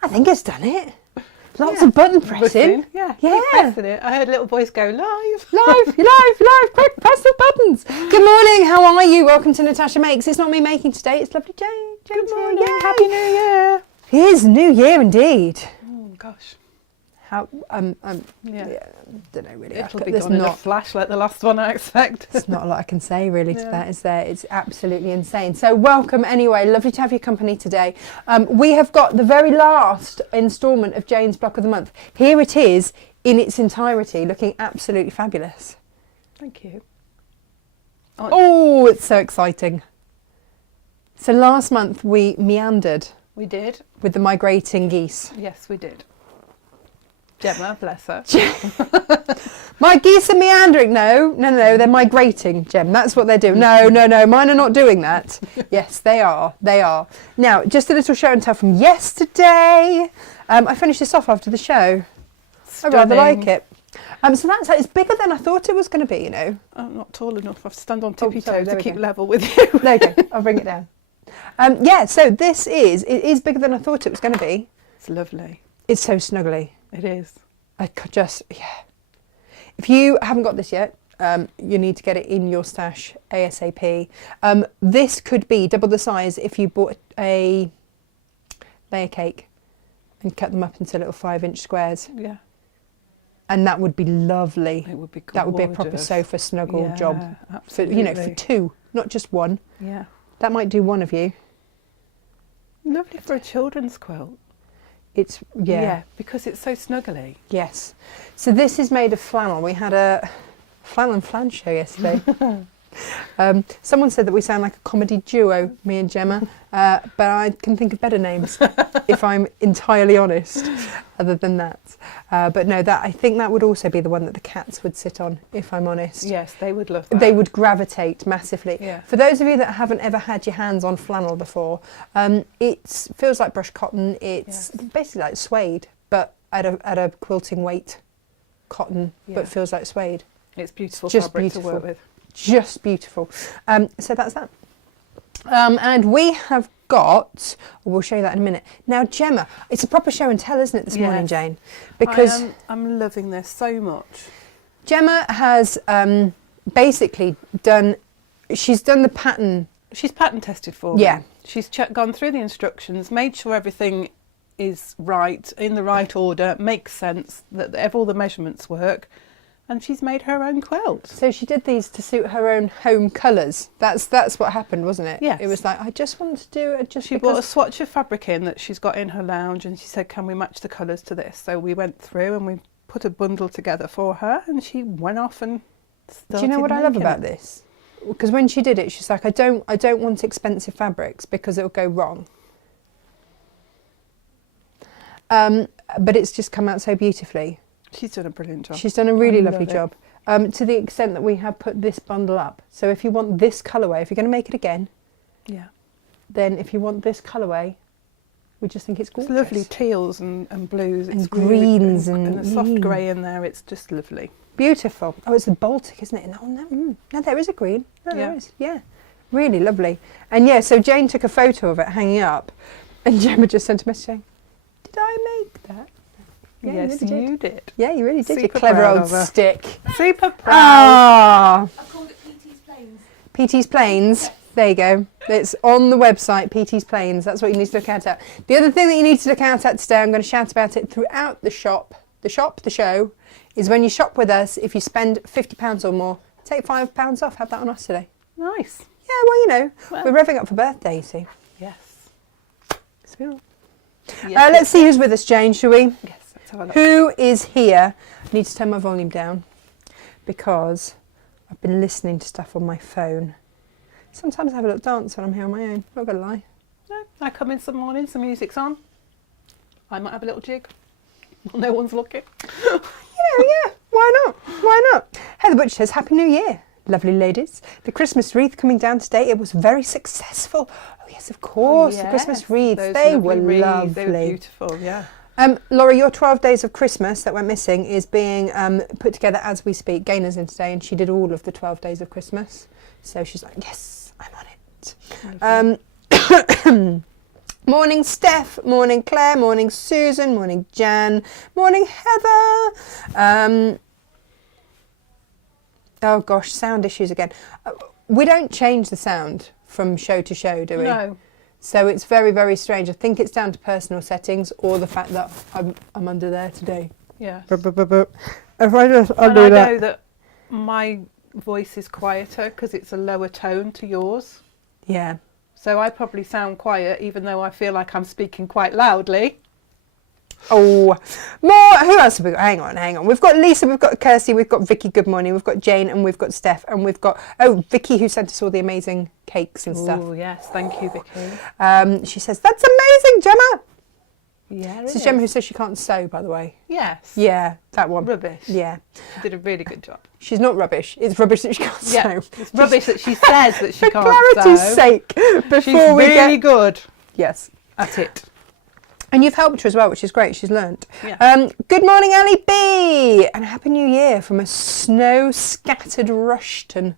I think it's done it. Lots of button pressing. Yeah. Keep pressing it. I heard little voice go, live. Live, quick, press the buttons. Good morning, how are you? Welcome to Natasha Makes. It's not me making today, it's lovely Jane. Good morning, Happy New Year. It is New Year indeed. Oh gosh. How, yeah. Don't know really. It'll be gone in a flash like the last one, I expect. There's not a lot I can say really to that, is there? It's absolutely insane. So welcome anyway, lovely to have your company today. We have got the very last instalment of Jane's Block of the Month. Here it is in its entirety, looking absolutely fabulous. Thank you. Oh, it's so exciting. So last month we meandered. We did. With the migrating geese. Yes, we did. Gemma, bless her. My geese are meandering. No, they're migrating, Gem. That's what they're doing. No, mine are not doing that. Yes, they are. Now, just a little show and tell from yesterday. I finished this off after the show. Stunning. I rather like it. So it's bigger than I thought it was going to be, you know. I'm not tall enough. I've stand on tippy toes to keep level with you. There you go. I'll bring it down. So it is bigger than I thought it was going to be. It's lovely. It's so snuggly. It is. If you haven't got this yet, you need to get it in your stash ASAP. This could be double the size if you bought a layer cake and cut them up into little 5-inch squares. Yeah. And that would be lovely. It would be gorgeous. That would be a proper sofa snuggle job. Absolutely. For two, not just one. Yeah. That might do one of you. Lovely for a children's quilt. It's, yeah, because it's so snuggly. Yes. So this is made of flannel. We had a flannel and flan show yesterday. Someone said that we sound like a comedy duo, me and Gemma, but I can think of better names, if I'm entirely honest, other than that. But no, I think that would also be the one that the cats would sit on, if I'm honest. Yes, they would love that. They would gravitate massively. Yeah. For those of you that haven't ever had your hands on flannel before, it feels like brushed cotton. It's basically like suede, but at a quilting weight cotton, but feels like suede. It's beautiful Just fabric beautiful. to work with. Just beautiful. So that's that. And we have got, we'll show you that in a minute. Now, Gemma, it's a proper show and tell, isn't it, this morning, Jane? Because I'm loving this so much. Gemma has basically she's done the pattern. She's pattern tested for me. Yeah. She's gone through the instructions, made sure everything is right, in the right order, makes sense, that all the measurements work. And she's made her own quilt. So she did these to suit her own home colours. That's what happened, wasn't it? Yes. It was like, I just wanted to do it. She bought a swatch of fabric in that she's got in her lounge, and she said, can we match the colours to this? So we went through and we put a bundle together for her, and she went off and started. Do you know what I love about this? Because when she did it, she's like, I don't want expensive fabrics because it'll go wrong. But it's just come out so beautifully. She's done a brilliant job. She's done a really lovely job, to the extent that we have put this bundle up. So if you want this colourway, if you're going to make it again, then if you want this colourway, we just think it's gorgeous. It's lovely teals and blues. And greens and a soft grey in there. It's just lovely. Beautiful. Oh, it's the Baltic, isn't it? No, there is a green. No, there is. Yeah, really lovely. And so Jane took a photo of it hanging up, and Gemma just sent a message saying, did I make that? Yeah, yes, you did. Yeah, you really did. You clever old stick. Super proud. Ah. I've called it PT's Plains. PT's Plains. Yes. There you go. It's on the website, PT's Plains. That's what you need to look out at. The other thing that you need to look out at today, I'm going to shout about it throughout the show, is when you shop with us, if you spend £50 or more, take £5 off. Have that on us today. Nice. Yeah, well, we're revving up for birthday, you see. Yes. So, let's see who's with us, Jane, shall we? Yes. Who is here? I need to turn my volume down because I've been listening to stuff on my phone. Sometimes I have a little dance when I'm here on my own, not gonna lie. No, I come in some mornings, the music's on. I might have a little jig. No one's looking. yeah, why not? Heather Butch says, Happy New Year, lovely ladies. The Christmas wreath coming down today, it was very successful. Oh yes, of course, the Christmas wreaths, they were lovely. They were beautiful, yeah. Laurie, your 12 days of Christmas that went missing is being put together as we speak. Gaina's in today and she did all of the 12 days of Christmas. So she's like, yes, I'm on it. Morning Steph, morning Claire, morning Susan, morning Jan, morning Heather. Oh gosh, sound issues again. We don't change the sound from show to show, do we? No. So it's very, very strange. I think it's down to personal settings or the fact that I'm under there today. Yeah. If I just And I know that my voice is quieter because it's a lower tone to yours. Yeah. So I probably sound quiet even though I feel like I'm speaking quite loudly. Oh, more. Who else have we got? Hang on. We've got Lisa, we've got Kirsty, we've got Vicky, good morning, we've got Jane, and we've got Steph, and we've got, Vicky, who sent us all the amazing cakes and stuff. Oh, yes, thank you, Vicky. She says, that's amazing, Gemma. Yeah, This is Gemma who says she can't sew, by the way. Yes. Yeah, that one. Rubbish. Yeah. She did a really good job. She's not rubbish. It's rubbish that she can't sew. It's rubbish that she says that she For can't clarity's sew. sake, before She's we really good Yes. at it. And you've helped her as well, which is great. She's learnt. Yeah. Good morning, Ali B. And Happy New Year from a snow-scattered Rushton.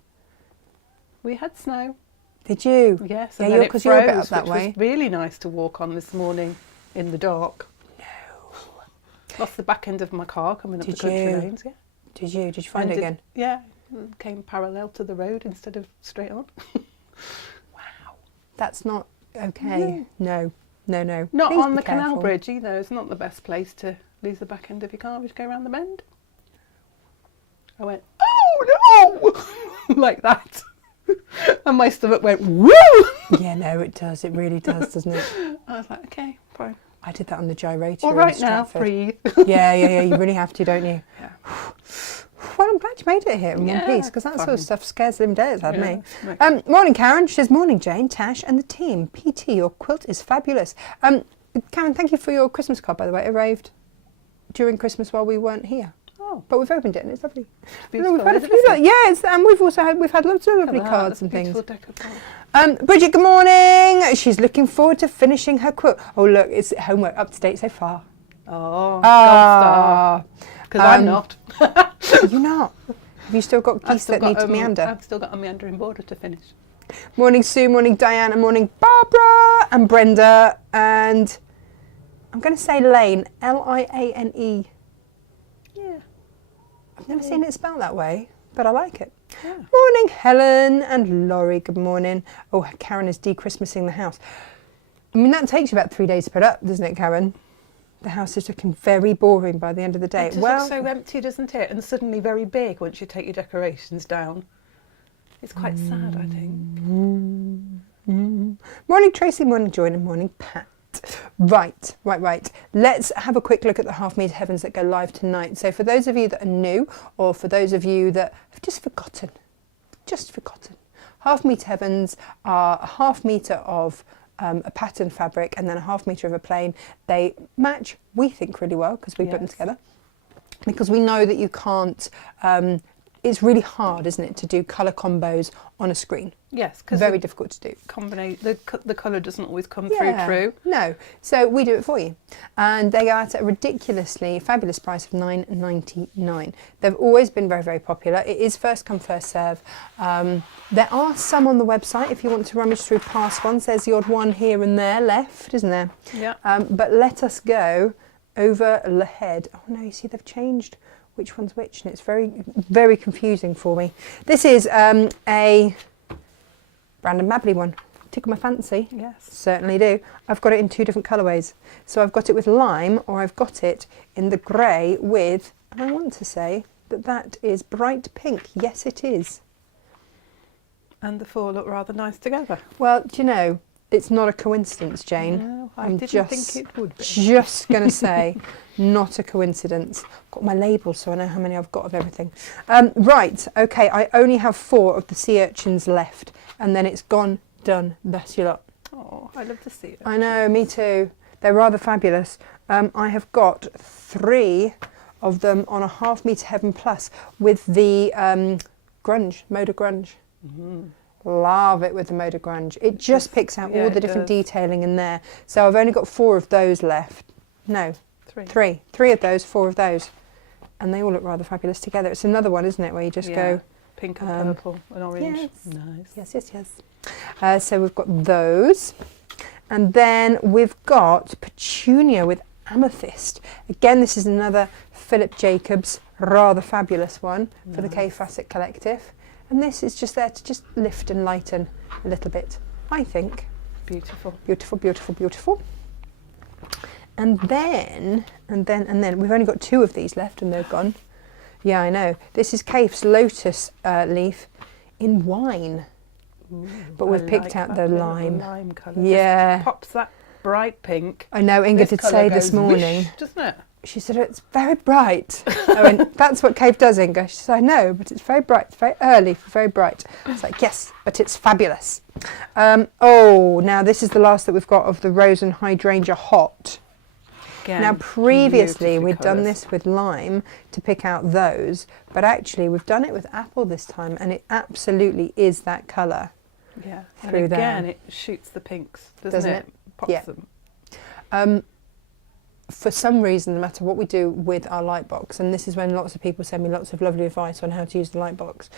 We had snow. Did you? Yes. Yeah, And then because you're a bit froze, up that which way. was really nice to walk on this morning in the dark. No. Lost the back end of my car coming up the Did country you? lanes. Yeah. Did you? Did you find it again? Yeah. Came parallel to the road instead of straight on. Wow. That's not okay. No. Not Please on be the canal careful. bridge either. It's not the best place to lose the back end of your car. Just go around the bend. I went, oh no, like that, and my stomach went woo. Yeah, no, it does. It really does, doesn't it? I was like, okay, fine. I did that on the gyrator. All in right now, Stratford. breathe. Yeah. You really have to, don't you? Yeah. Well, I'm glad you made it here in one piece because that sort of fine. stuff scares them days, had me. Okay. Morning, Karen. She says, morning, Jane, Tash, and the team. PT, your quilt is fabulous. Karen, thank you for your Christmas card, by the way. It arrived during Christmas while we weren't here. Oh, But we've opened it and it's lovely. beautiful. We've had a isn't few, it? yeah, and we've had lots of lovely Look at that, cards that's and a things. beautiful deck of cards. Bridget, good morning. She's looking forward to finishing her quilt. Oh, look, it's homework up to date so far. Oh, gold star. Because I'm not. Are you not? Have you still got geese that need to meander? I've still got a meandering border to finish. Morning, Sue. Morning, Diane. And morning, Barbara and Brenda. And I'm going to say Lane. Liane. Yeah. I've never seen it spelled that way, but I like it. Yeah. Morning, Helen and Laurie. Good morning. Oh, Karen is de-Christmasing the house. I mean, that takes you about 3 days to put up, doesn't it, Karen? The house is looking very boring by the end of the day. It does look so empty, doesn't it? And suddenly very big once you take your decorations down. It's quite sad, I think. Morning, Tracy. Morning, Joy. And morning, Pat. Right. Let's have a quick look at the Half Metre Heavens that go live tonight. So for those of you that are new, or for those of you that have just forgotten, Half Metre Heavens are a half metre of a pattern fabric and then a half metre of a plain. They match, we think, really well because we put them together. Because we know that you can't, it's really hard, isn't it, to do colour combos on a screen. Yes, because Very difficult to do. The colour doesn't always come through true. No, so we do it for you. And they are at a ridiculously fabulous price of $9.99. They've always been very, very popular. It is first come, first serve. There are some on the website if you want to rummage through past ones. There's the odd one here and there left, isn't there? Yeah. But let us go over the head. Oh no, you see they've changed which one's which and it's very, very confusing for me. This is a Brandon Mabley one. Tickle my fancy. Yes. Certainly do. I've got it in 2 different colourways. So I've got it with lime or I've got it in the grey with, and I want to say that is bright pink. Yes, it is. And the 4 look rather nice together. Well, do you know, it's not a coincidence, Jane. No, I I'm didn't think it would be. Just going to say, not a coincidence. Got my labels so I know how many I've got of everything. Right, okay, I only have 4 of the sea urchins left and then it's gone, done, that's your lot. Oh, I love to see it. I know, me too. They're rather fabulous. I have got 3 of them on a Half Metre Heaven Plus with the grunge, Moda grunge. Mm-hmm. Love it with the Moda grunge. It just picks out all the different does. detailing in there. So I've only got 4 of those left. No, 3. 3 of those, 4 of those. And they all look rather fabulous together. It's another one, isn't it, where you just go... Pink and purple and orange. Yes. Nice. Yes. So we've got those. And then we've got Petunia with Amethyst. Again, this is another Philip Jacobs, rather fabulous one for the K Facet Collective. And this is just there to just lift and lighten a little bit, I think. Beautiful. Beautiful, beautiful, beautiful. And then, we've only got 2 of these left and they're gone. Yeah, I know. This is Kaif's Lotus Leaf in wine. Ooh, but we've picked out the lime. Colour. Yeah. Just pops that bright pink. I know, Inga This did colour say goes this morning. whoosh, doesn't it? She said, it's very bright. I went, that's what Kaif does, Inga. She said, I know, but it's very bright. It's very early for very bright. It's like, yes, but it's fabulous. Now this is the last that we've got of the Rose and Hydrangea Hot. Again, now previously beautifully we'd done colours. this with lime to pick out those, but actually we've done it with apple this time, and it absolutely is that colour. Yeah, through and again there. it shoots the pinks, doesn't it? Pops Yeah. them. For some reason, no matter what we do with our light box, and this is when lots of people send me lots of lovely advice on how to use the light box,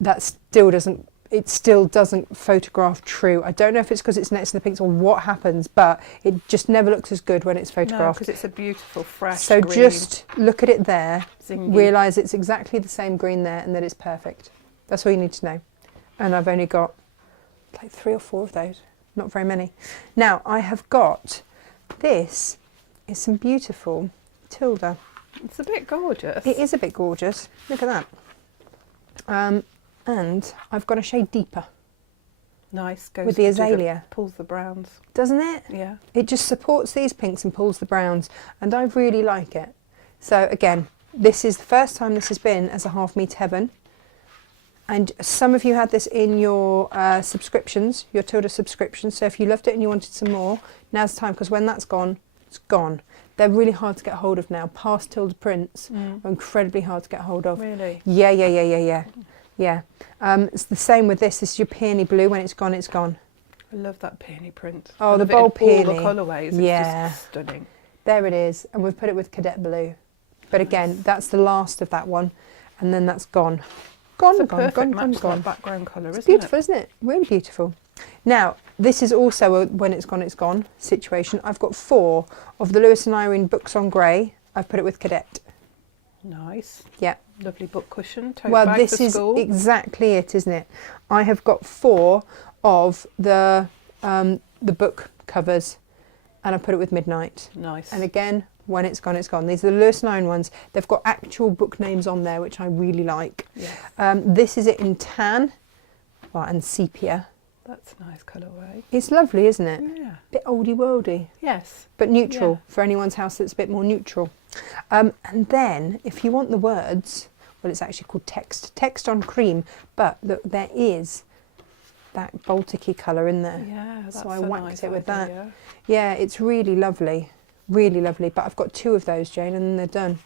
that still doesn't photograph true. I don't know if it's because it's next to the pinks or what happens, but it just never looks as good when it's No, photographed. because it's a beautiful fresh So green. just look at it there, Zingy. realise it's exactly the same green there, and that it's perfect. That's all you need to know. And I've only got like 3 or 4 of those, not very many. Now I have got, this is some beautiful Tilda. It's a bit gorgeous. It is a bit gorgeous. Look at that. And I've got a shade deeper, Nice. Goes with the azalea. pulls the browns. doesn't it? Yeah. It just supports these pinks and pulls the browns, and I really like it. So again, this is the first time this has been as a half meter heaven. And some of you had this in your subscriptions, your Tilda subscriptions. So if you loved it and you wanted some more, now's the time, because when that's gone, it's gone. They're really hard to get hold of now. Past Tilda prints are incredibly hard to get hold of. Really? Yeah. It's the same with this. This is your peony blue. When it's gone, it's gone. I love that peony print. Oh, I the love it in bold peony. All the colourways. It's Yeah. just stunning. There it is. And we've put it with cadet blue. But again, that's the last of that one. And then that's gone. It's a perfect match to that background colour, isn't Beautiful, it? isn't it? Really beautiful. Now, this is also a when it's gone situation. I've got 4 of the Lewis and Irene books on grey. I've put it with cadet. Nice. Yeah. Lovely book cushion. Tote Well, bag this for is school. exactly it, isn't it? I have got 4 of the book covers, and I put it with midnight. Nice. And again, when it's gone, it's gone. These are the Lewis and Irene ones. They've got actual book names on there, which I really like. Yes. This is it in tan, and sepia. That's a nice colourway. It's lovely, isn't it? Yeah. Bit oldie worldy, Yes. but neutral Yeah. for anyone's house that's a bit more neutral. And then, if you want the words, well, it's actually called text on cream. But look, there is that Baltic-y colour in there. Yeah, that's So I a whacked nice it with idea. that. Yeah, it's really lovely, really lovely. But I've got 2 of those, Jane, and then they're done.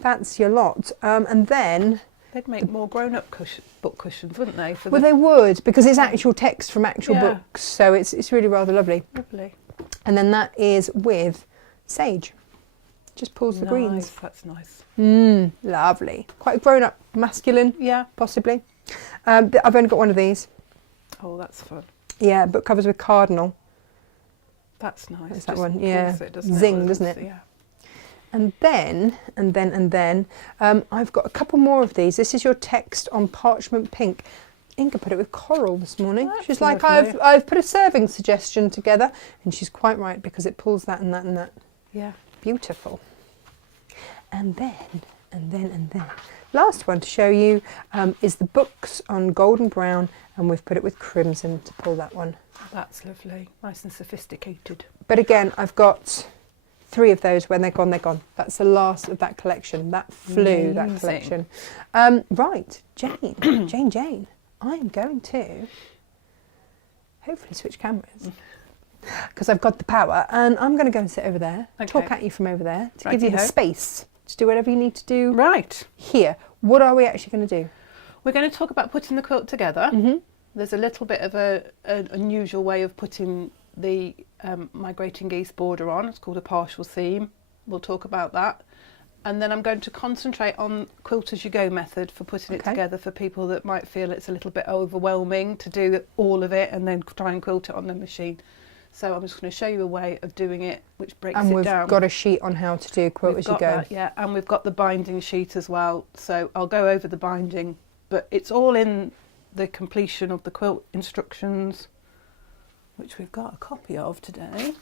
That's your lot. And then, They'd make more grown-up book cushions, wouldn't they? For well, the they would, because it's actual text from actual Yeah. books, so it's really rather lovely. lovely. And then that is with sage. Just pulls the greens. That's nice. Lovely. Quite grown up, masculine, Yeah. possibly. I've only got one of these. Oh, that's fun. Yeah, but covers with cardinal. That's nice. There's that Just one, pulls yeah. It, Zing, Well, doesn't it? Yeah. And then, I've got a couple more of these. This is your text on parchment pink. Inga put it with coral this morning. That's She's like, lovely. I've put a serving suggestion together, and she's quite right, because it pulls that and that and that. Yeah. Beautiful. And then, last one to show you is the books on golden brown, and we've put it with crimson to pull that one. That's lovely. Nice and sophisticated. But again, I've got 3 of those. When they're gone, they're gone. That's the last of that collection. That flew, that Amazing. collection. Right, Jane, Jane, I am going to hopefully switch cameras, because I've got the power, and I'm going to go and sit over there, talk Okay. at you from over there, to give you the Righty-ho. space to do whatever you need to do Right. here. What are we actually going to do? We're going to talk about putting the quilt together. Mm-hmm. There's a little bit of an unusual way of putting the migrating geese border on. It's called a partial seam. We'll talk about that. And then I'm going to concentrate on quilt-as-you-go method for putting it together for people that might feel it's a little bit overwhelming to do all of it and then try and quilt it on the machine. So I'm just going to show you a way of doing it which breaks it down. And we've got a sheet on how to do quilt-as-you-go. Yeah, and we've got the binding sheet as well. So I'll go over the binding, but it's all in the completion of the quilt instructions, which we've got a copy of today.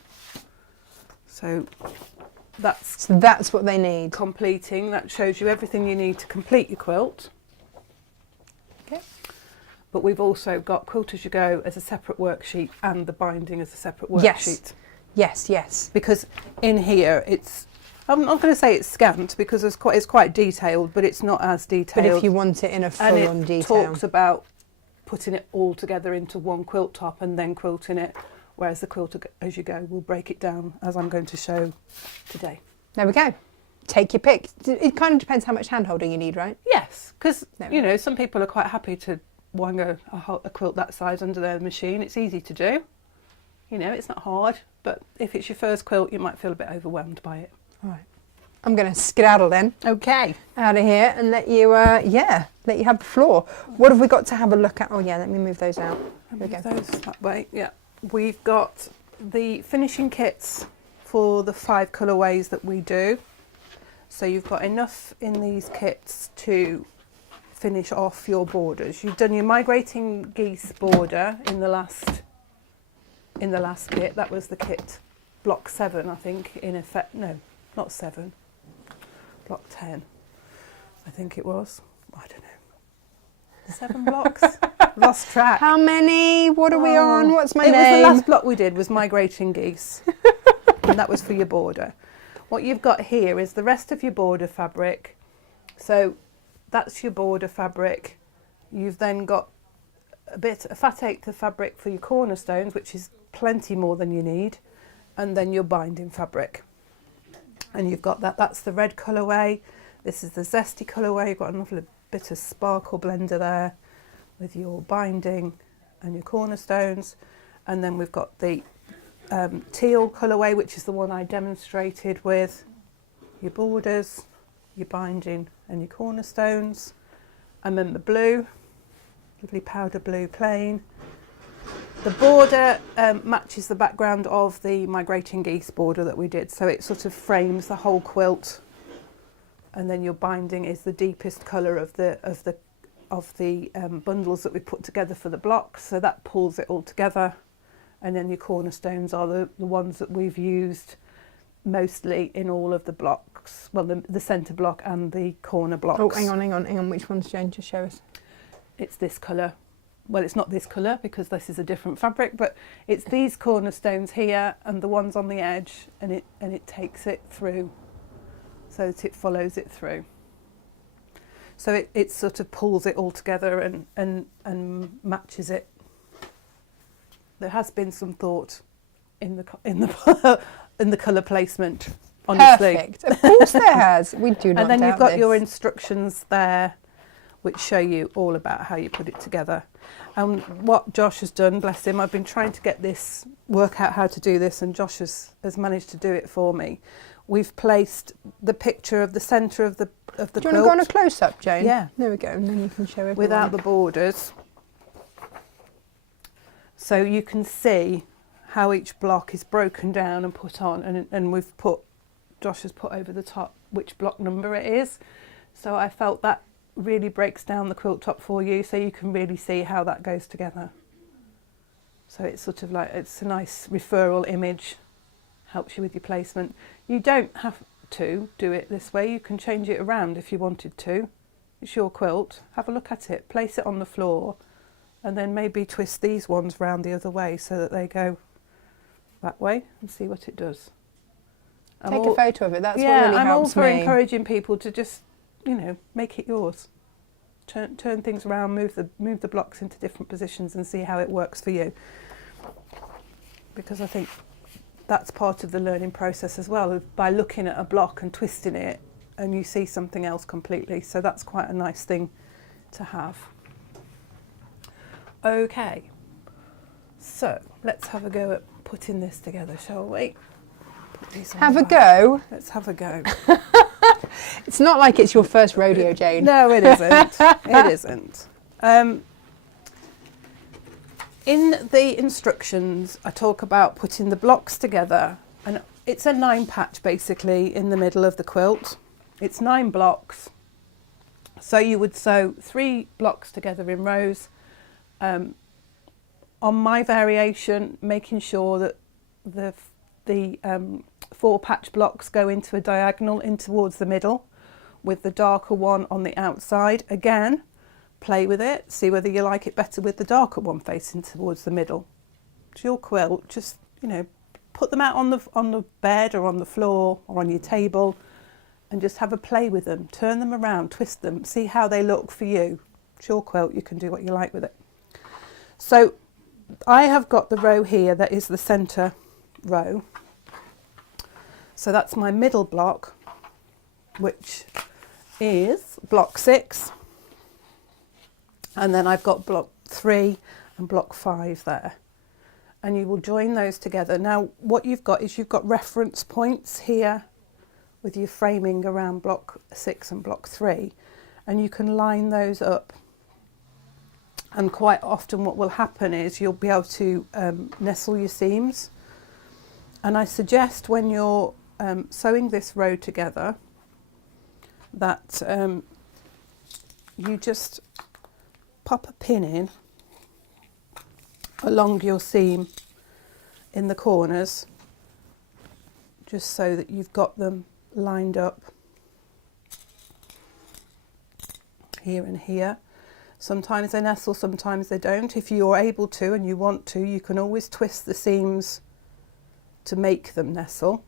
So that's what they need. Completing, that shows you everything you need to complete your quilt. Okay. But we've also got Quilt-as-you-go as a separate worksheet and the binding as a separate worksheet. Yes. Because in here I'm not going to say it's scant because it's quite detailed, but it's not as detailed. But if you want it in a full-on detail. And it talks about putting it all together into one quilt top and then quilting it. Whereas the Quilt-as-you-go will break it down as I'm going to show today. There we go. Take your pick. It kind of depends how much hand holding you need, right? Yes, because some people are quite happy to wang a quilt that size under their machine. It's easy to do. It's not hard. But if it's your first quilt, you might feel a bit overwhelmed by it. All right. I'm going to skedaddle then. Okay. Out of here and let you have the floor. What have we got to have a look at? Oh yeah, let me move those out. There we go. Those that way. Yeah. We've got the finishing kits for the 5 colourways that we do. So you've got enough in these kits to finish off your borders. You've done your migrating geese border in the last kit. That was the kit block 7, I think, in effect. No, not 7. Block 10, I think it was. I don't know. 7 blocks? Lost track. How many? What are we on? What's my name? It was the last block we did was migrating geese. And that was for your border. What you've got here is the rest of your border fabric. So that's your border fabric. You've then got a fat eighth of fabric for your cornerstones, which is plenty more than you need. And then your binding fabric. And you've got that's the red colourway. This is the zesty colourway. You've got another bit of sparkle blender there with your binding and your cornerstones, and then we've got the teal colourway, which is the one I demonstrated with your borders, your binding and your cornerstones, and then the blue, lovely powder blue plain. The border matches the background of the migrating geese border that we did, so it sort of frames the whole quilt. And then your binding is the deepest colour of the bundles that we put together for the blocks, so that pulls it all together. And then your cornerstones are the ones that we've used mostly in all of the blocks, well, the centre block and the corner blocks. Oh, hang on. Which one's Jane to show us? It's this colour. Well, it's not this colour because this is a different fabric, but it's these cornerstones here and the ones on the edge, and it takes it through. So that it follows it through. So it sort of pulls it all together and matches it. There has been some thought in the colour placement, honestly. Perfect. Of course there has. We do not. And then doubt you've got this. your instructions there, which show you all about how you put it together. And what Josh has done, bless him, I've been trying to work out how to do this, and Josh has managed to do it for me. We've placed the picture of the centre of the quilt. Do you want to go on a close-up, Jane? Yeah. There we go, and then you can show everyone. Without the borders. So you can see how each block is broken down and put on, and Josh has put over the top which block number it is. So I felt that really breaks down the quilt top for you, so you can really see how that goes together. So it's sort of like, it's a nice referral image, helps you with your placement. You don't have to do it this way, you can change it around if you wanted to. It's your quilt, have a look at it, place it on the floor, and then maybe twist these ones round the other way so that they go that way, and see what it does. Take a photo of it, that's what really helps me. I'm all for encouraging people to just, make it yours. Turn things around, move the blocks into different positions and see how it works for you. Because I think that's part of the learning process as well, by looking at a block and twisting it and you see something else completely. So that's quite a nice thing to have. Okay, so let's have a go at putting this together, shall we? Have a go? Let's have a go. It's not like it's your first rodeo, Jane. No, it isn't. It isn't. In the instructions, I talk about putting the blocks together, and it's a 9 patch basically in the middle of the quilt. It's 9 blocks. So you would sew 3 blocks together in rows. On my variation, making sure that the 4 patch blocks go into a diagonal in towards the middle, with the darker one on the outside. Again, play with it, see whether you like it better with the darker one facing towards the middle. To your quilt, just, you know, put them out on the bed or on the floor or on your table and just have a play with them. Turn them around, twist them, see how they look for you. It's your quilt, you can do what you like with it. So I have got the row here that is the centre row. So that's my middle block, which is block 6. And then I've got block 3 and block 5 there. And you will join those together. Now, what you've got is you've got reference points here with your framing around block 6 and block 3. And you can line those up. And quite often what will happen is you'll be able to nestle your seams. And I suggest when you're sewing this row together that you just pop a pin in along your seam in the corners, just so that you've got them lined up here and here. Sometimes they nestle, sometimes they don't. If you're able to and you want to, you can always twist the seams to make them nestle.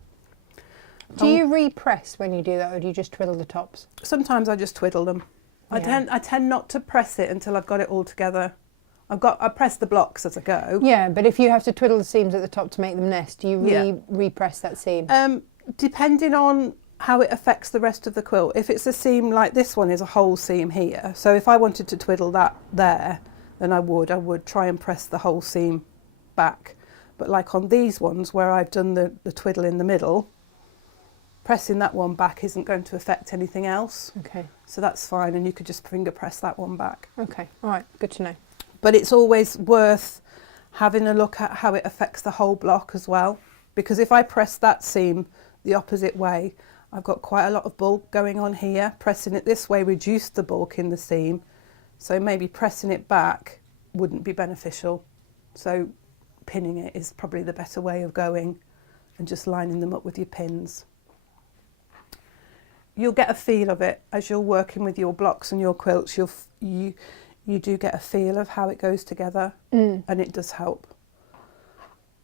Do you repress when you do that, or do you just twiddle the tops? Sometimes I just twiddle them. Yeah. I tend not to press it until I've got it all together. I press the blocks as I go. Yeah, but if you have to twiddle the seams at the top to make them nest, do you repress that seam? Depending on how it affects the rest of the quilt. If it's a seam like this one is a whole seam here, so if I wanted to twiddle that there, then I would try and press the whole seam back. But like on these ones where I've done the twiddle in the middle, pressing that one back isn't going to affect anything else. Okay. So that's fine, and you could just finger press that one back. Okay, all right, good to know. But it's always worth having a look at how it affects the whole block as well, because if I press that seam the opposite way, I've got quite a lot of bulk going on here. Pressing it this way reduced the bulk in the seam, so maybe pressing it back wouldn't be beneficial. So pinning it is probably the better way of going, and just lining them up with your pins. You'll get a feel of it as you're working with your blocks and your quilts. You do get a feel of how it goes together, and it does help.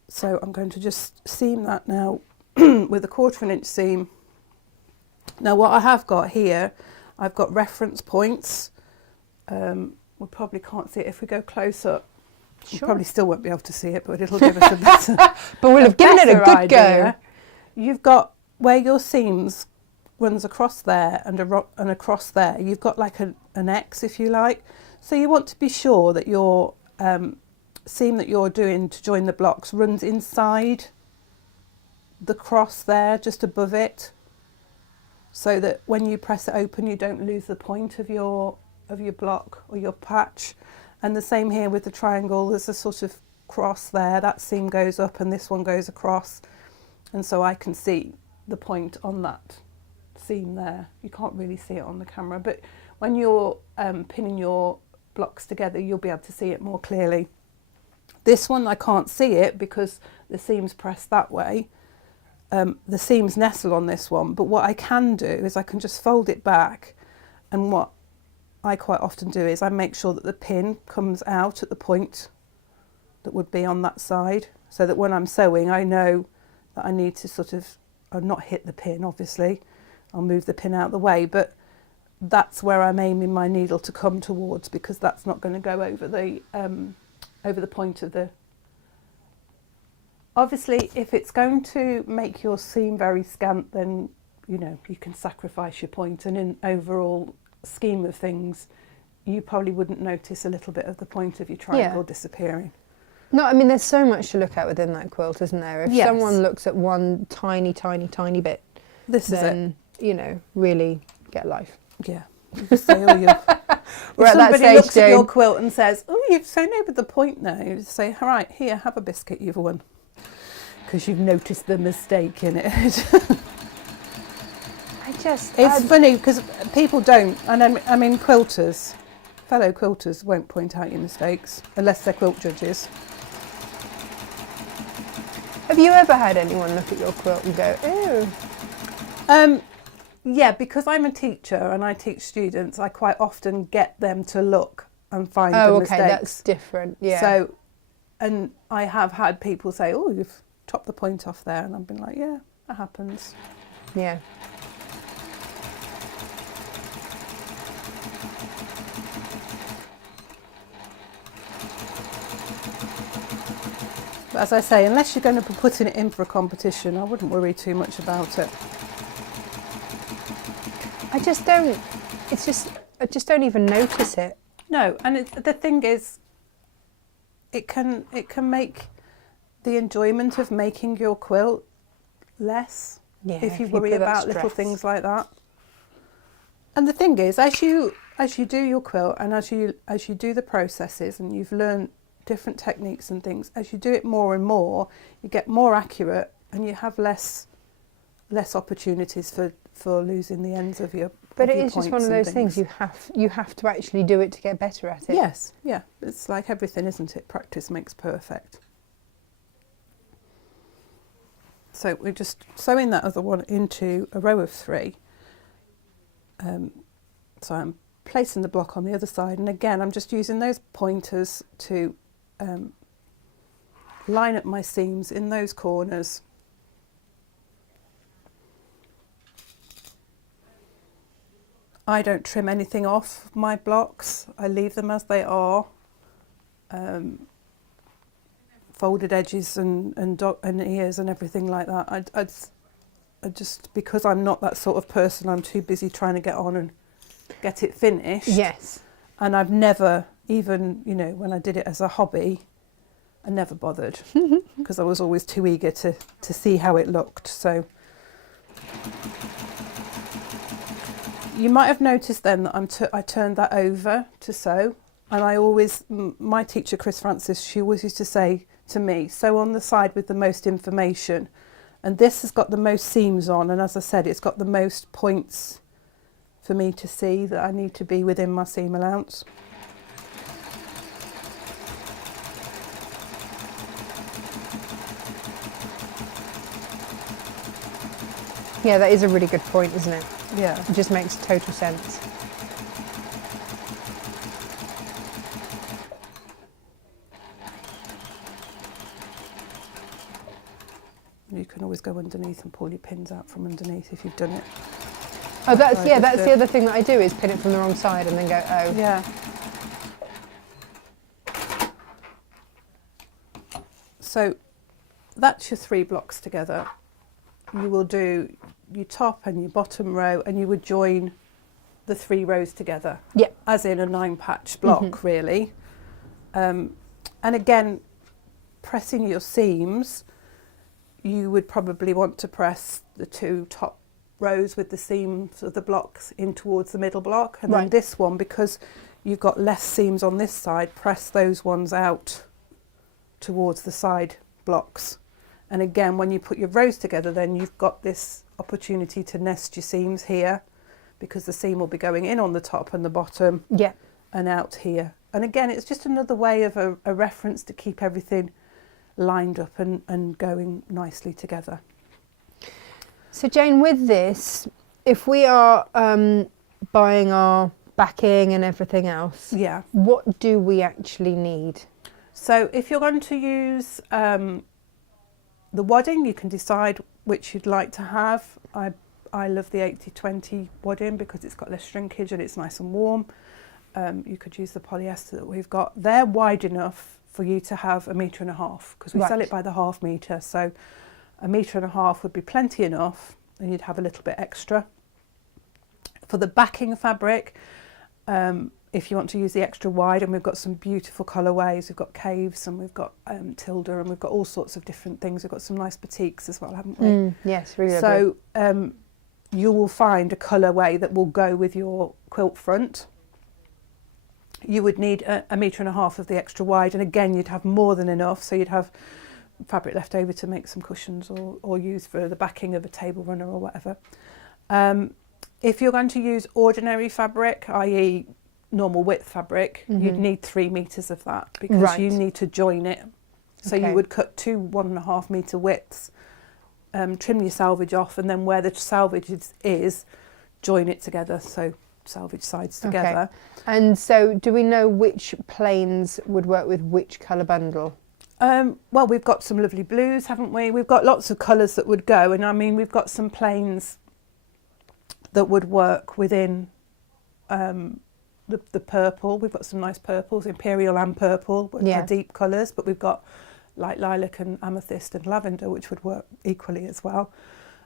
So I'm going to just seam that now with a 1/4 inch seam. Now what I have got here, I've got reference points. We probably can't see it if we go close up. Sure. You probably still won't be able to see it, but it'll give us a better. But we'll have given it a good go. You've got where your seams runs across there and across there. You've got like an X, if you like. So you want to be sure that your seam that you're doing to join the blocks runs inside the cross there, just above it, so that when you press it open you don't lose the point of your block or your patch. And the same here with the triangle, there's a sort of cross there, that seam goes up and this one goes across, and so I can see the point on that seam there. You can't really see it on the camera, but when you're pinning your blocks together you'll be able to see it more clearly. This one I can't see it because the seam's pressed that way. The seams nestle on this one, but what I can do is I can just fold it back, and what I quite often do is I make sure that the pin comes out at the point that would be on that side, so that when I'm sewing I know that I need to sort of, I'll not hit the pin obviously, I'll move the pin out the way, but that's where I'm aiming my needle to come towards, because that's not going to go over the point of the... Obviously if it's going to make your seam very scant, then you know you can sacrifice your point, and in overall scheme of things you probably wouldn't notice a little bit of the point of your triangle disappearing. No, I mean there's so much to look at within that quilt, isn't there? If Yes. someone looks at one tiny bit, This is it. then you know really get a life. Yeah. You just say, oh, you. We're If at that somebody stage, looks at your Jane. quilt and says, "Oh, you've sewn over the point now," you just say, "All right, here, have a biscuit, you've won," because you've noticed the mistake in it. It's funny because people don't, and I mean, quilters, fellow quilters won't point out your mistakes unless they're quilt judges. Have you ever had anyone look at your quilt and go, "Ew"? Yeah, because I'm a teacher and I teach students, I quite often get them to look and find the mistakes. Okay, that's different. Yeah. So, and I have had people say, "Oh, you've chopped the point off there," and I've been like, "Yeah, that happens." Yeah. But as I say, unless you're going to be putting it in for a competition, I wouldn't worry too much about it. I just don't. I just don't even notice it. No, and the thing is, it can make the enjoyment of making your quilt less if you worry about little things like that. And the thing is, as you do your quilt and as you do the processes and you've learned different techniques and things, as you do it more and more, you get more accurate and you have less opportunities for losing the ends of your. But it is just one of those things. You have to actually do it to get better at it. Yes, yeah. It's like everything, isn't it? Practice makes perfect. So we're just sewing that other one into a row of 3. So I'm placing the block on the other side, and again I'm just using those pointers to line up my seams in those corners. I don't trim anything off my blocks. I leave them as they are. Folded edges and ears and everything like that. I just, because I'm not that sort of person, I'm too busy trying to get on and get it finished. Yes. And I've never, even, when I did it as a hobby, I never bothered because I was always too eager to see how it looked. So you might have noticed then that I turned that over to sew, and I always, my teacher Chris Francis, she always used to say to me, sew on the side with the most information, and this has got the most seams on, and as I said, it's got the most points for me to see that I need to be within my seam allowance. Yeah, that is a really good point, isn't it? Yeah. It just makes total sense. You can always go underneath and pull your pins out from underneath if you've done it. Oh, that's the other thing that I do is pin it from the wrong side and then go, oh. Yeah. So that's your 3 blocks together. You will do your top and your bottom row, and you would join the 3 rows together. Yeah. As in a 9-patch block, really. And again, pressing your seams, you would probably want to press the 2 top rows with the seams of the blocks in towards the middle block, and then this one, because you've got less seams on this side, press those ones out towards the side blocks. And again, when you put your rows together, then you've got this opportunity to nest your seams here, because the seam will be going in on the top and the bottom, and out here. And again, it's just another way of a reference to keep everything lined up and going nicely together. So Jane, with this, if we are buying our backing and everything else, what do we actually need? So if you're going to use the wadding, you can decide which you'd like to have. I love the 80-20 wadding because it's got less shrinkage and it's nice and warm. You could use the polyester that we've got. They're wide enough for you to have 1.5 meters because we sell it by the 1/2 meter. So 1.5 meters would be plenty enough, and you'd have a little bit extra. For the backing fabric, if you want to use the extra wide, and we've got some beautiful colourways, we've got caves and we've got Tilda, and we've got all sorts of different things. We've got some nice batiks as well, haven't we? Yes, really lovely. So you will find a colourway that will go with your quilt front. You would need a metre and a half of the extra wide, and again you'd have more than enough, so you'd have fabric left over to make some cushions or use for the backing of a table runner or whatever. If you're going to use ordinary fabric, i.e. normal width fabric, you'd need 3 metres of that, because you need to join it. So you would cut 2 1.5 metre widths, trim your selvage off, and then where the selvage is join it together, so selvage sides together. And so do we know which planes would work with which colour bundle? Well, we've got some lovely blues, haven't we? We've got lots of colours that would go, and I mean we've got some planes that would work within the purple. We've got some nice purples, imperial and purple, which are deep colours, but we've got like lilac and amethyst and lavender, which would work equally as well.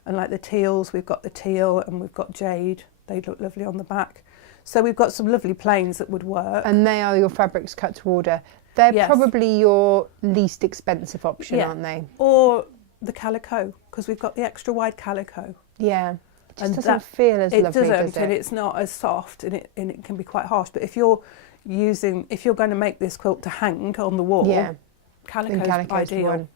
And like the teals, we've got the teal and we've got jade. They look lovely on the back. So we've got some lovely planes that would work. And they are your fabrics cut to order. They're probably your least expensive option, aren't they? Or the calico, because we've got the extra wide calico. Yeah. It just doesn't feel as lovely, does it? And it's not as soft, and it can be quite harsh. But if you're going to make this quilt to hang on the wall, calico's ideal. One.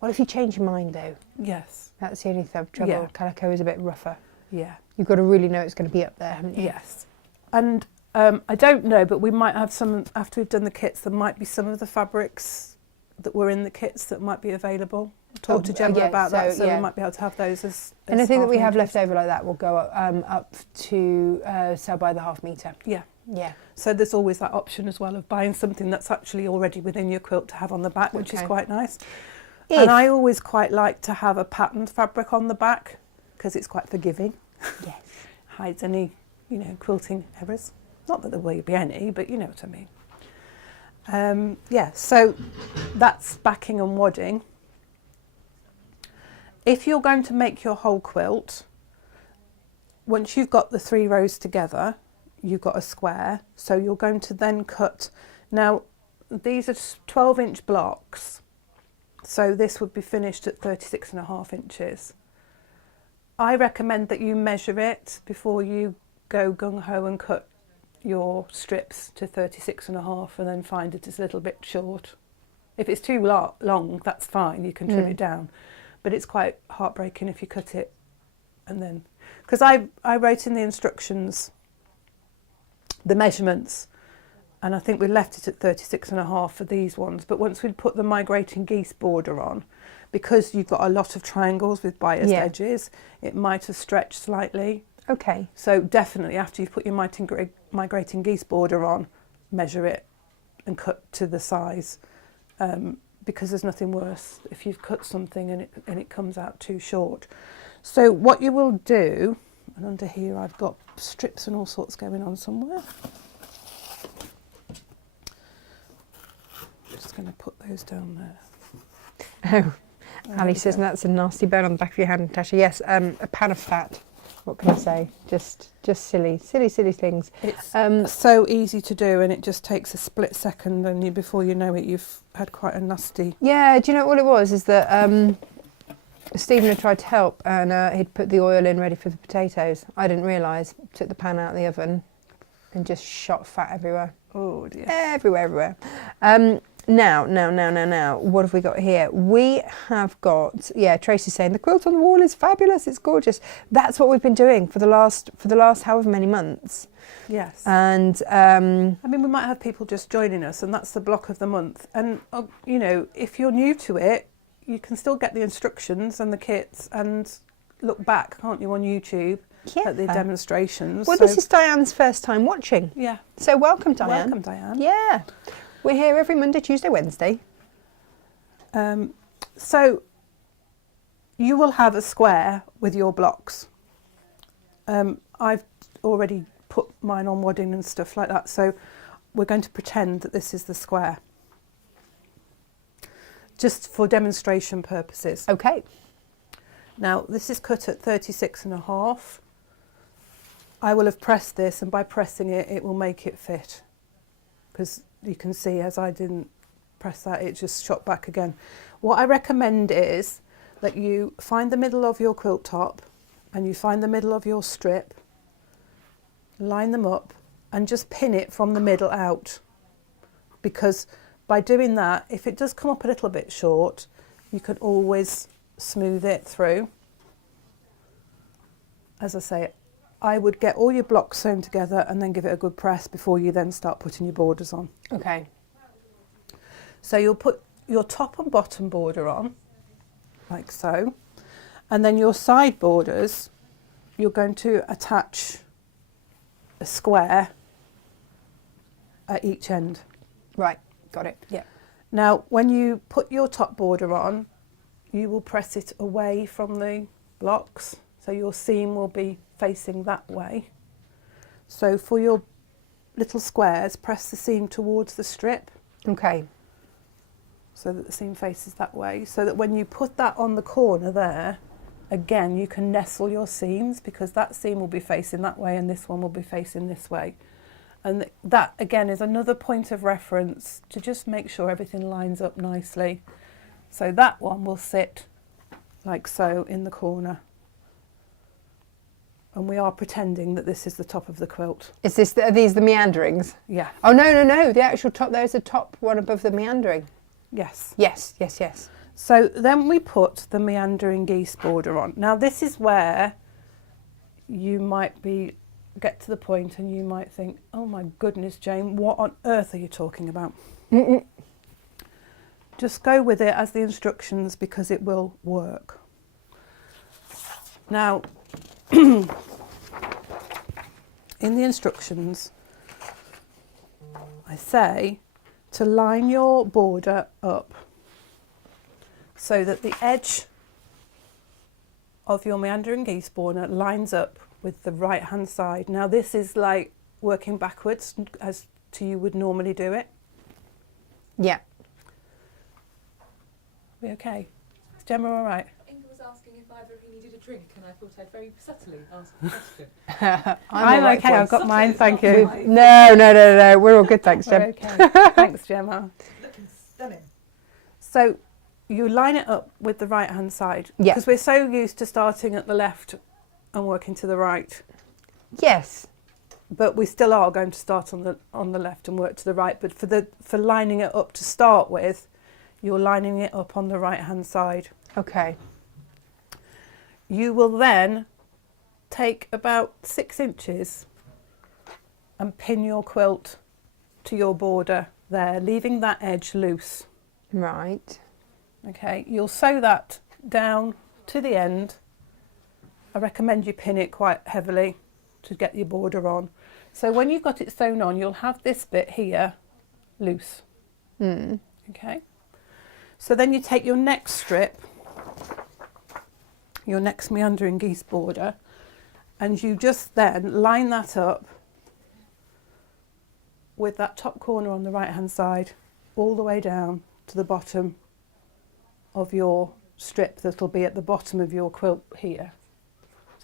Well, if you change your mind though. Yes. That's the only trouble. Yeah. Calico is a bit rougher. Yeah. You've got to really know it's going to be up there, haven't you? Yes. And I don't know, but we might have some, after we've done the kits, there might be some of the fabrics that were in the kits that might be available. Talk to Gemma about that, so we might be able to have those as anything that we have left over like that will go up to sell by the half metre. Yeah. Yeah. So there's always that option as well of buying something that's actually already within your quilt to have on the back, which is quite nice. And I always quite like to have a patterned fabric on the back because it's quite forgiving. Yes. Hides any, quilting errors. Not that there will be any, but you know what I mean. So that's backing and wadding. If you're going to make your whole quilt, once you've got the 3 rows together, you've got a square, so you're going to then cut. Now these are 12-inch blocks, so this would be finished at 36.5 inches. I recommend that you measure it before you go gung-ho and cut your strips to 36.5 and then find it is a little bit short. If it's too long, that's fine, you can trim it down, but it's quite heartbreaking if you cut it and then, because I wrote in the instructions the measurements, and I think we left it at 36.5 for these ones, but once we'd put the migrating geese border on, because you've got a lot of triangles with biased edges, it might have stretched slightly. Okay. So definitely after you've put your migrating geese border on, measure it and cut to the size, because there's nothing worse if you've cut something and it comes out too short. So what you will do, and under here I've got strips and all sorts going on somewhere. I'm just going to put those down there. Oh, Ali says that's a nasty burn on the back of your hand, Natasha. Yes, a pan of fat. What can I say? Just silly things. It's so easy to do, and it just takes a split second, and before you know it, you've had quite a nasty. Yeah, do you know what it was? Is that Stephen had tried to help, and he'd put the oil in ready for the potatoes. I didn't realise. Took the pan out of the oven, and just shot fat everywhere. Oh dear. Everywhere. Now, what have we got here? We have got, Tracy's saying the quilt on the wall is fabulous, it's gorgeous. That's what we've been doing for the last however many months. Yes. And I mean, we might have people just joining us, and that's the block of the month. And if you're new to it, you can still get the instructions and the kits and look back, can't you, on YouTube at the demonstrations. Well, this is Diane's first time watching. Yeah. So welcome, Diane. Welcome, Diane. Yeah. We're here every Monday, Tuesday, Wednesday. So you will have a square with your blocks. I've already put mine on wadding and stuff like that, so we're going to pretend that this is the square, just for demonstration purposes. Okay. Now this is cut at 36.5. I will have pressed this, and by pressing it, it will make it fit, because you can see as I didn't press that, it just shot back again. What I recommend is that you find the middle of your quilt top and you find the middle of your strip, line them up and just pin it from the middle out, because by doing that, if it does come up a little bit short, you can always smooth it through. As I say, I would get all your blocks sewn together and then give it a good press before you then start putting your borders on. Okay. So you'll put your top and bottom border on, like so, and then your side borders, you're going to attach a square at each end. Right, got it. Yeah. Now, when you put your top border on, you will press it away from the blocks, so your seam will be facing that way. So for your little squares, press the seam towards the strip. Okay. So that the seam faces that way, so that when you put that on the corner there, again, you can nestle your seams, because that seam will be facing that way and this one will be facing this way. And that, again, is another point of reference to just make sure everything lines up nicely. So that one will sit like so in the corner. And we are pretending that this is the top of the quilt. Is this are these the meanderings? Yeah. Oh, no. The actual top, there's a top one above the meandering. Yes. Yes. So then we put the meandering geese border on. Now this is where you might get to the point and you might think, oh my goodness, Jane, what on earth are you talking about? Mm-mm. Just go with it as the instructions, because it will work. Now, in the instructions, I say to line your border up so that the edge of your meandering geese border lines up with the right hand side. Now this is like working backwards as to you would normally do it. Yeah. We okay? Is Gemma all right? Inga was asking if either of you needed a drink, and I thought I'd very subtly ask a question. I'm okay, I've got mine, thank you. No. We're all good, thanks, We're Jem. okay. Thanks, Gemma. Looking stunning. So you line it up with the right hand side. Yeah. Because we're so used to starting at the left and working to the right. Yes. But we still are going to start on the left and work to the right. But for lining it up to start with, you're lining it up on the right hand side. Okay. You will then take about 6 inches and pin your quilt to your border there, leaving that edge loose. Right. Okay, you'll sew that down to the end. I recommend you pin it quite heavily to get your border on. So when you've got it sewn on, you'll have this bit here loose. Okay. So then you take your next strip, your next meandering geese border, and you just then line that up with that top corner on the right hand side all the way down to the bottom of your strip that'll be at the bottom of your quilt here.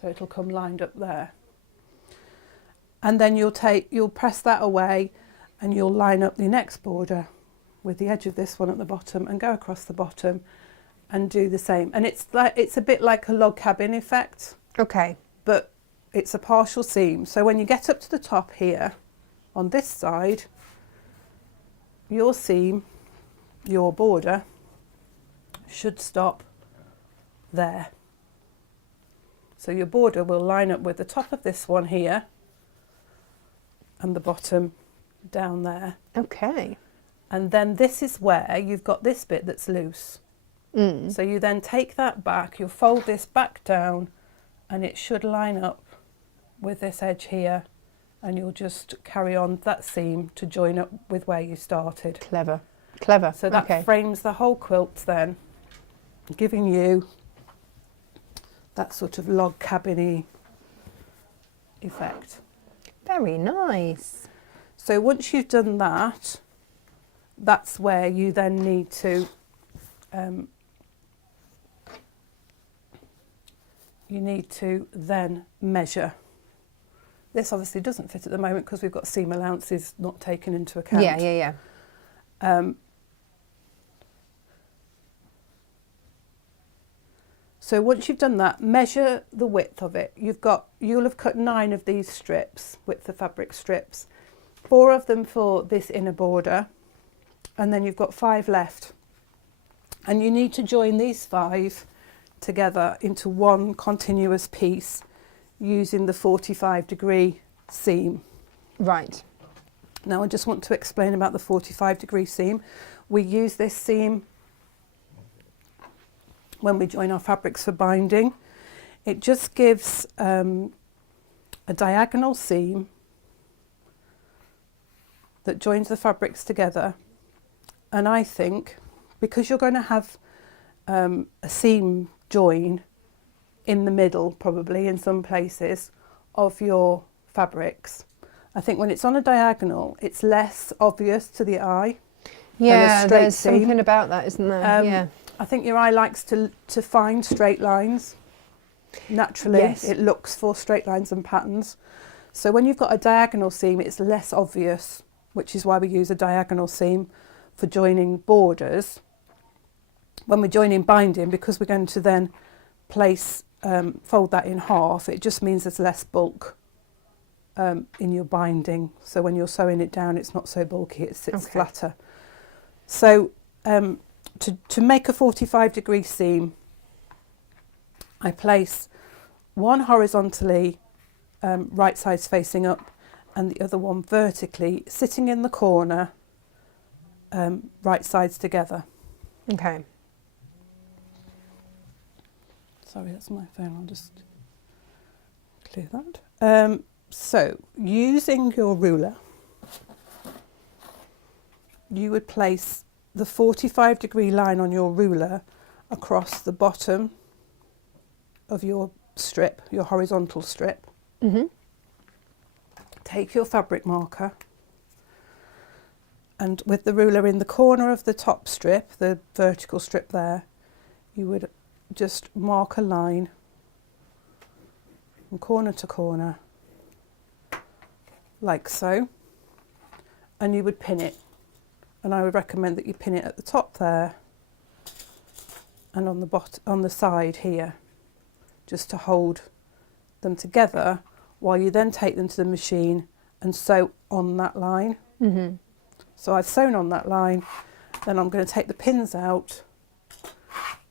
So it'll come lined up there. And then you'll press that away and you'll line up the next border with the edge of this one at the bottom and go across the bottom and do the same. And it's a bit like a log cabin effect. Okay. But it's a partial seam. So when you get up to the top here, on this side, your seam, your border, should stop there. So your border will line up with the top of this one here and the bottom down there. Okay. And then this is where you've got this bit that's loose. So you then take that back, you'll fold this back down, and it should line up with this edge here, and you'll just carry on that seam to join up with where you started. Clever. So that frames the whole quilt then, giving you that sort of log cabin-y effect. Very nice. So once you've done that, that's where you then need to then measure. This obviously doesn't fit at the moment because we've got seam allowances not taken into account. Yeah. So once you've done that, measure the width of it. You'll have cut 9 of these strips, width of fabric strips, 4 of them for this inner border, and then you've got 5 left. And you need to join these 5 together into one continuous piece using the 45-degree seam. Right. Now I just want to explain about the 45-degree seam. We use this seam when we join our fabrics for binding. It just gives a diagonal seam that joins the fabrics together, and I think because you're going to have a seam join in the middle, probably in some places, of your fabrics, I think when it's on a diagonal it's less obvious to the eye. Yeah, straight there's seam. something about that, isn't there? Yeah. I think your eye likes to find straight lines. Naturally, Yes. it looks for straight lines and patterns. So when you've got a diagonal seam, it's less obvious, which is why we use a diagonal seam for joining borders. When we're joining binding, because we're going to then fold that in half, it just means there's less bulk in your binding. So when you're sewing it down, it's not so bulky, it sits flatter. So to make a 45-degree seam, I place one horizontally, right sides facing up, and the other one vertically, sitting in the corner, right sides together. Okay. Sorry, that's my phone, I'll just clear that. So, using your ruler, you would place the 45-degree line on your ruler across the bottom of your strip, your horizontal strip. Mm-hmm. Take your fabric marker, and with the ruler in the corner of the top strip, the vertical strip there, you would just mark a line from corner to corner, like so, and you would pin it. And I would recommend that you pin it at the top there and on the side here, just to hold them together, while you then take them to the machine and sew on that line. Mm-hmm. So I've sewn on that line, then I'm going to take the pins out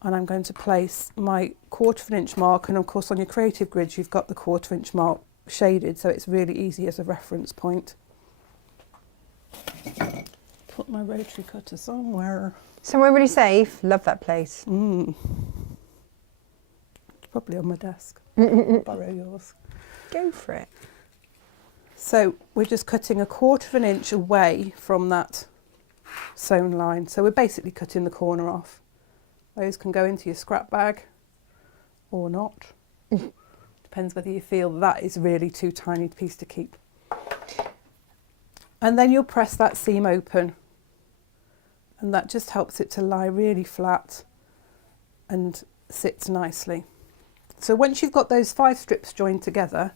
and I'm going to place my 1/4 inch mark, and of course on your creative grids you've got the 1/4 inch mark shaded, so it's really easy as a reference point. Put my rotary cutter somewhere. Somewhere really safe. Love that place. It's probably on my desk. Borrow yours. Go for it. So we're just cutting a 1/4 inch away from that sewn line. So we're basically cutting the corner off. Those can go into your scrap bag or not. Depends whether you feel that is really too tiny a piece to keep. And then you'll press that seam open, and that just helps it to lie really flat and sits nicely. So once you've got those 5 strips joined together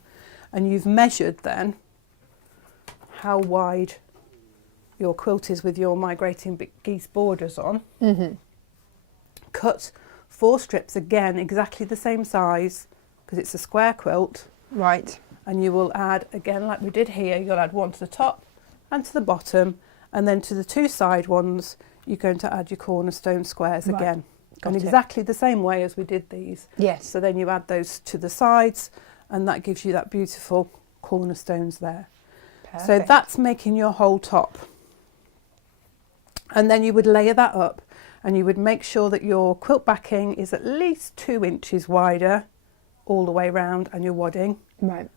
and you've measured then how wide your quilt is with your migrating geese borders on, cut 4 strips again exactly the same size, because it's a square quilt. Right. And you will add, again like we did here, you'll add one to the top and to the bottom, and then to the 2 side ones you're going to add your cornerstone squares again. Got in it. exactly the same way as we did these. Yes. So then you add those to the sides, and that gives you that beautiful cornerstones there. Perfect. So that's making your whole top. And then you would layer that up, and you would make sure that your quilt backing is at least 2 inches wider all the way round, and your wadding. Right.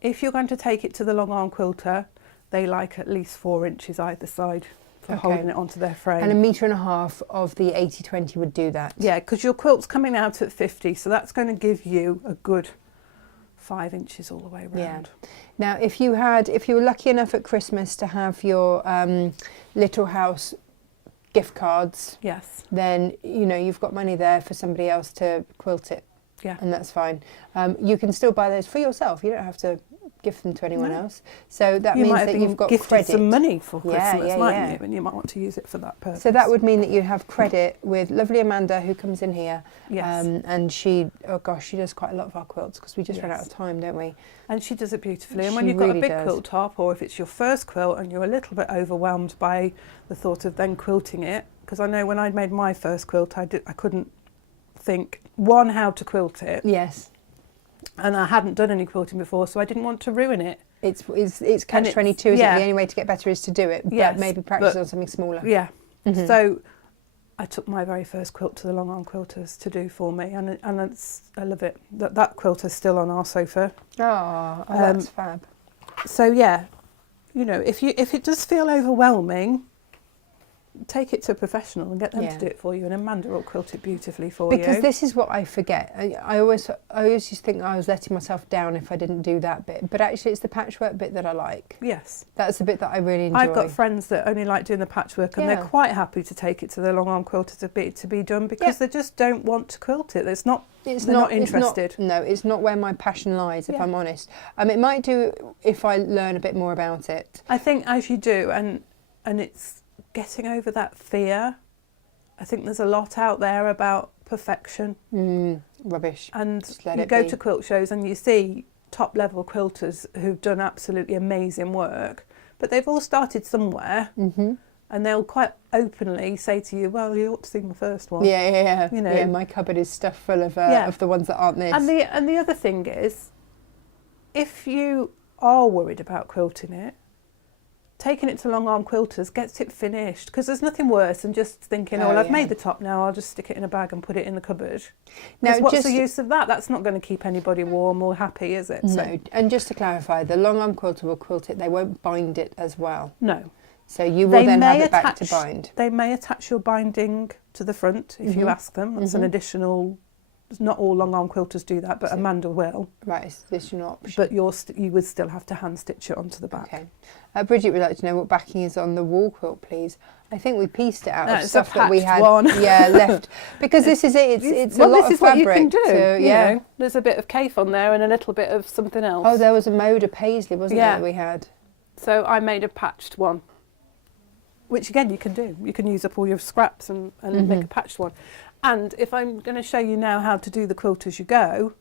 If you're going to take it to the long arm quilter, they like at least 4 inches either side for holding it onto their frame. And 1.5 meters of the 80/20 would do that. Yeah, because your quilt's coming out at 50, so that's going to give you a good 5 inches all the way around. Yeah. Now, if you were lucky enough at Christmas to have your Little House gift cards, Yes. then you've got money there for somebody else to quilt it. Yeah. And that's fine. You can still buy those for yourself. You don't have to gift them to anyone No. else. So that You means might have that been you've got gifted credit. some money for Yeah, Christmas, yeah, mightn't yeah. you? And you might want to use it for that purpose. So that would mean that you'd have credit with lovely Amanda, who comes in here. Yes. And she, oh gosh, she does quite a lot of our quilts because we just run out Yes. of time, don't we? And she does it beautifully. And She when you've got really a big does. quilt top, or if it's your first quilt and you're a little bit overwhelmed by the thought of then quilting it, because I know when I made my first quilt, I couldn't think, one, how to quilt it, Yes. and I hadn't done any quilting before, so I didn't want to ruin it. It's And catch-22, isn't yeah. it? The only way to get better is to do it, Yes, but maybe practice but- on something smaller. Yeah. Mhm. So I took my very first quilt to the Long Arm Quilters to do for me, and I love it. That quilt is still on our sofa. Oh, that's fab. So yeah, you know, if it does feel overwhelming, take it to a professional and get them Yeah. to do it for you, and Amanda will quilt it beautifully for Because you. this is what I forget. I always used to think I was letting myself down if I didn't do that bit, but actually it's the patchwork bit that I like. Yes. That's the bit that I really enjoy. I've got friends that only like doing the patchwork, and Yeah. they're quite happy to take it to the Long Arm Quilter to be done, because Yeah. they just don't want to quilt it. They're not It's interested. no, it's not where my passion lies, if Yeah. I'm honest. It might do if I learn a bit more about it. I think as you do, and it's getting over that fear. I think there's a lot out there about perfection, Rubbish. and Just let you it go be. to quilt shows and you see top level quilters who've done absolutely amazing work, but they've all started somewhere, and they'll quite openly say to you, well, you ought to see my first one. Yeah. You know. Yeah, my cupboard is stuffed full of Yeah. of the ones that aren't this. And the other thing is, if you are worried about quilting it, taking it to Long Arm Quilters gets it finished, because there's nothing worse than just thinking, Oh, I've yeah. made the top now, I'll just stick it in a bag and put it in the cupboard. Now, Because what's just- the use of that? That's not going to keep anybody warm or happy, is it? No, and just to clarify, the long arm quilter will quilt it. They won't bind it as well. No. So you will They then may have it back to attach- bind. They may attach your binding to the front if you ask them. That's an additional. Not all Long Arm Quilters do that, but So- Amanda will. Right, it's additional option. But you would still have to hand stitch it onto the back. Okay. Bridget would like to know what backing is on the wall quilt, please. I think we pieced it out No, of it's a stuff that we patched had one. left. Because this is it. It's well, a lot this of is what fabric. you can do. So, you yeah. know. There's a bit of cafe on there and a little bit of something else. Oh, there was a mode of paisley, wasn't Yeah. there, that we had? So I made a patched one, which again you can do. You can use up all your scraps and make a patched one. And if I'm going to show you now how to do the quilt as you go,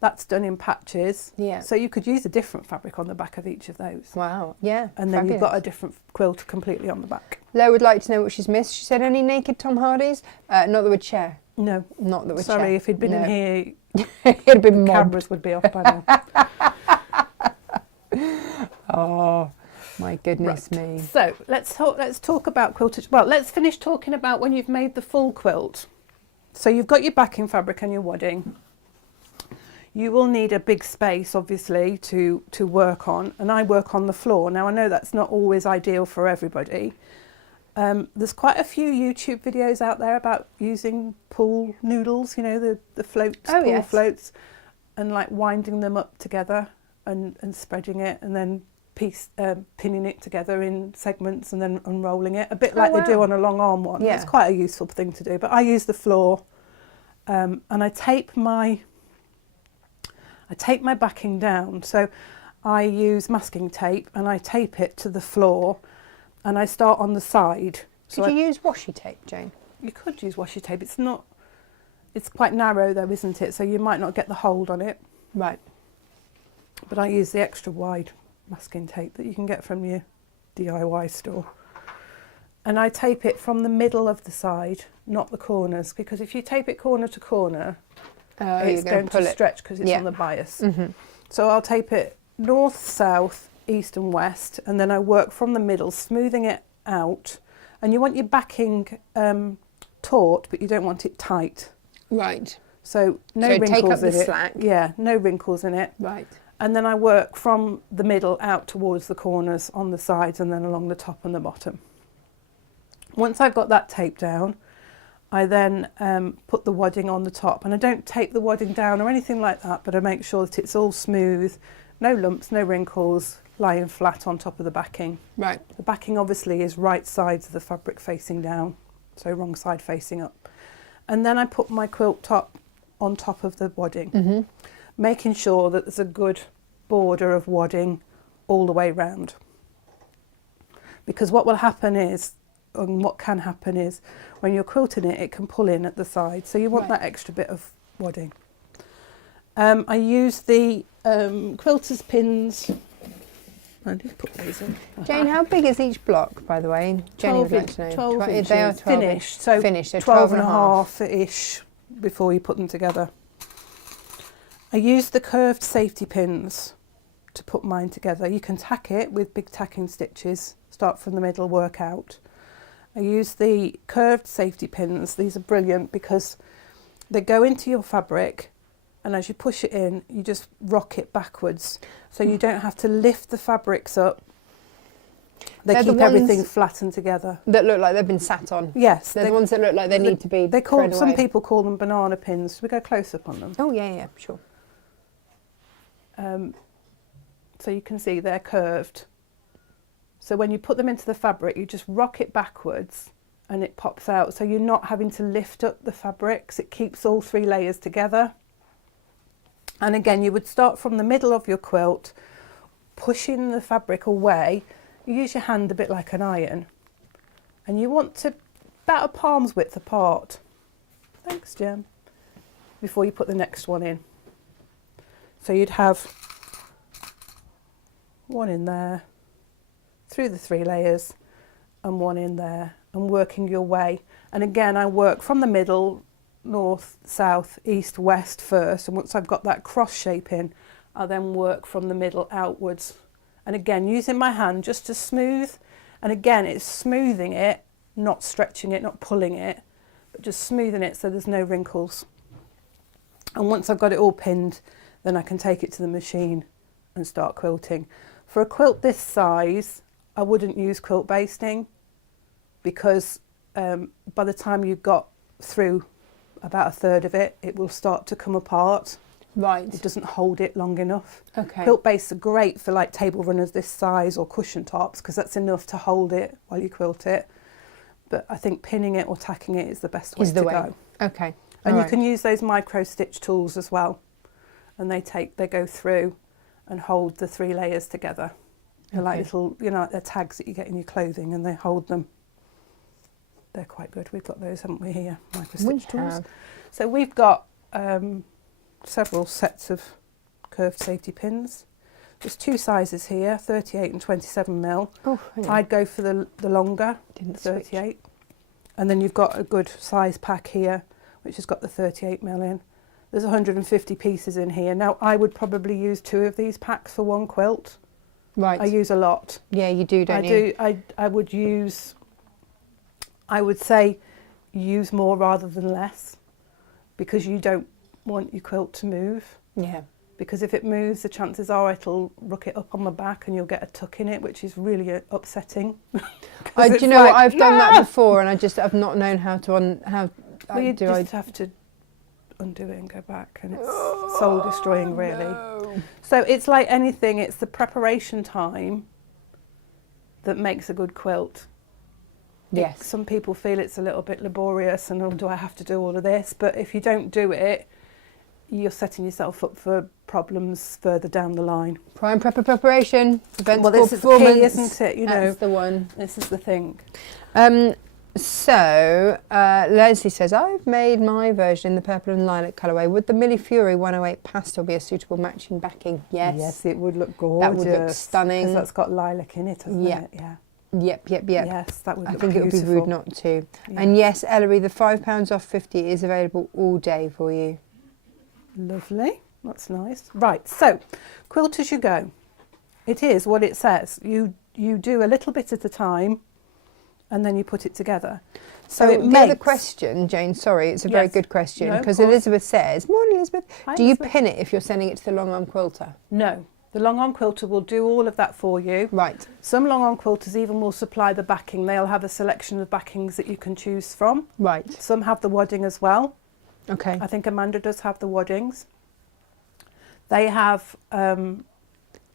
that's done in patches. Yeah. So you could use a different fabric on the back of each of those. Wow. Yeah. And then you've got a fabulous. different quilt completely on the back. Lo would like to know what she's missed. She said, any naked Tom Hardys? Not that would share. No, Not that would sorry, share. if he'd been in No. here, It'd have been mobbed. cameras would be off by now. Oh, my goodness me. So let's talk about quiltage. Well, let's finish talking about when you've made the full quilt. So you've got your backing fabric and your wadding. You will need a big space, obviously, to work on, and I work on the floor. Now I know that's not always ideal for everybody. There's quite a few YouTube videos out there about using pool noodles, you know, the floats, Oh, pool yes. floats, and like winding them up together and spreading it, and then pinning it together in segments and then unrolling it, a bit like they do wow. on a long arm one. Yeah. It's quite a useful thing to do, but I use the floor, and I tape my backing down. So I use masking tape and I tape it to the floor, and I start on the side. Could you use washi tape, Jane? You could use washi tape. It's quite narrow though, isn't it? So you might not get the hold on it. Right. But I use the extra wide masking tape that you can get from your DIY store. And I tape it from the middle of the side, not the corners, because if you tape it corner to corner, it's going to stretch because it's Yeah. on the bias. So I'll tape it north, south, east and west, and then I work from the middle, smoothing it out. And you want your backing taut, but you don't want it tight. Right. So no So wrinkles take up the in it. slack. Yeah, no wrinkles in it. Right. And then I work from the middle out towards the corners on the sides and then along the top and the bottom. Once I've got that taped down, I then put the wadding on the top, and I don't tape the wadding down or anything like that, but I make sure that it's all smooth, no lumps, no wrinkles, lying flat on top of the backing. Right. The backing obviously is right sides of the fabric facing down, so wrong side facing up. And then I put my quilt top on top of the wadding, making sure that there's a good border of wadding all the way round. Because what will happen is, and what can happen is, when you're quilting it, it can pull in at the side. So you want Right. that extra bit of wadding. I use the quilter's pins. I did put those in. Jane, how big is each block, by the way? Jenny would like to know. 12 inches. They are 12 finished. So finished, so 12 12 and a half-ish before you put them together. I use the curved safety pins to put mine together. You can tack it with big tacking stitches, start from the middle, work out. I use the curved safety pins. These are brilliant because they go into your fabric, and as you push it in, you just rock it backwards. So you don't have to lift the fabrics up. They They're the keep everything ones flattened together. that look like they've been sat on. Yes. They're the ones that look like they need to be They call, thrown some away. people call them banana pins. Should we go close up on them? Oh, yeah, sure. So you can see they're curved. So when you put them into the fabric, you just rock it backwards and it pops out. So you're not having to lift up the fabrics. It keeps all 3 layers together. And again, you would start from the middle of your quilt, pushing the fabric away. You use your hand a bit like an iron. And you want to about a palm's width apart. Thanks, Jem. Before you put the next one in. So you'd have one in there, through the 3 layers, and one in there, and working your way. And again, I work from the middle, north, south, east, west first, and once I've got that cross shape in, I'll then work from the middle outwards. And again, using my hand just to smooth, and again, it's smoothing it, not stretching it, not pulling it, but just smoothing it so there's no wrinkles. And once I've got it all pinned, then I can take it to the machine and start quilting. For a quilt this size, I wouldn't use quilt basting because by the time you've got through about a third of it, it will start to come apart. Right. It doesn't hold it long enough. Okay. Quilt bases are great for like table runners this size or cushion tops because that's enough to hold it while you quilt it. But I think pinning it or tacking it is the best way to go. Okay. And All you can use those micro stitch tools as well. And they go through and hold the 3 layers together. They're like little, like they're tags that you get in your clothing and they hold them. They're quite good. We've got those, haven't we, here? Micro stitch tools. So we've got several sets of curved safety pins. There's 2 sizes here, 38 and 27 mil. Oh, yeah. I'd go for the longer, 38. And then you've got a good size pack here, which has got the 38 mil in. There's 150 pieces in here. Now, I would probably use 2 of these packs for one quilt. Right. I use a lot. Yeah, you do, don't you? I would say use more rather than less because you don't want your quilt to move. Yeah. Because if it moves, the chances are it'll ruck it up on the back and you'll get a tuck in it, which is really upsetting. Do you know what? I've done that before and I've not known how to have to undo it and go back, and it's soul destroying, really. No. So it's like anything, it's the preparation time that makes a good quilt. Yes. Some people feel it's a little bit laborious and, oh, do I have to do all of this? But if you don't do it, you're setting yourself up for problems further down the line. Prime preparation prevents well, poor this is the performance. key, isn't it? You know, that's the one. This is the thing. So Leslie says, I've made my version in the purple and lilac colourway. Would the Millie Fury 108 pastel be a suitable matching backing? Yes. Yes, it would look gorgeous. That would look stunning. Because that's got lilac in it, hasn't it? Yeah. Yep. Yes, that would I look think beautiful. it would be rude not to. Yeah. And yes, Ellery, the £5 off 50 is available all day for you. Lovely. That's nice. Right, so Quilt-as-you-go. It is what it says. You do a little bit at a time and then you put it together. So it the makes... other question, Jane, sorry, it's a very good question, No, because of course. Elizabeth says, morning Elizabeth, Hi, do you Elizabeth. pin it if you're sending it to the long arm quilter? No. The long arm quilter will do all of that for you. Right. Some long arm quilters even will supply the backing. They'll have a selection of backings that you can choose from. Right. Some have the wadding as well. Okay. I think Amanda does have the waddings. They have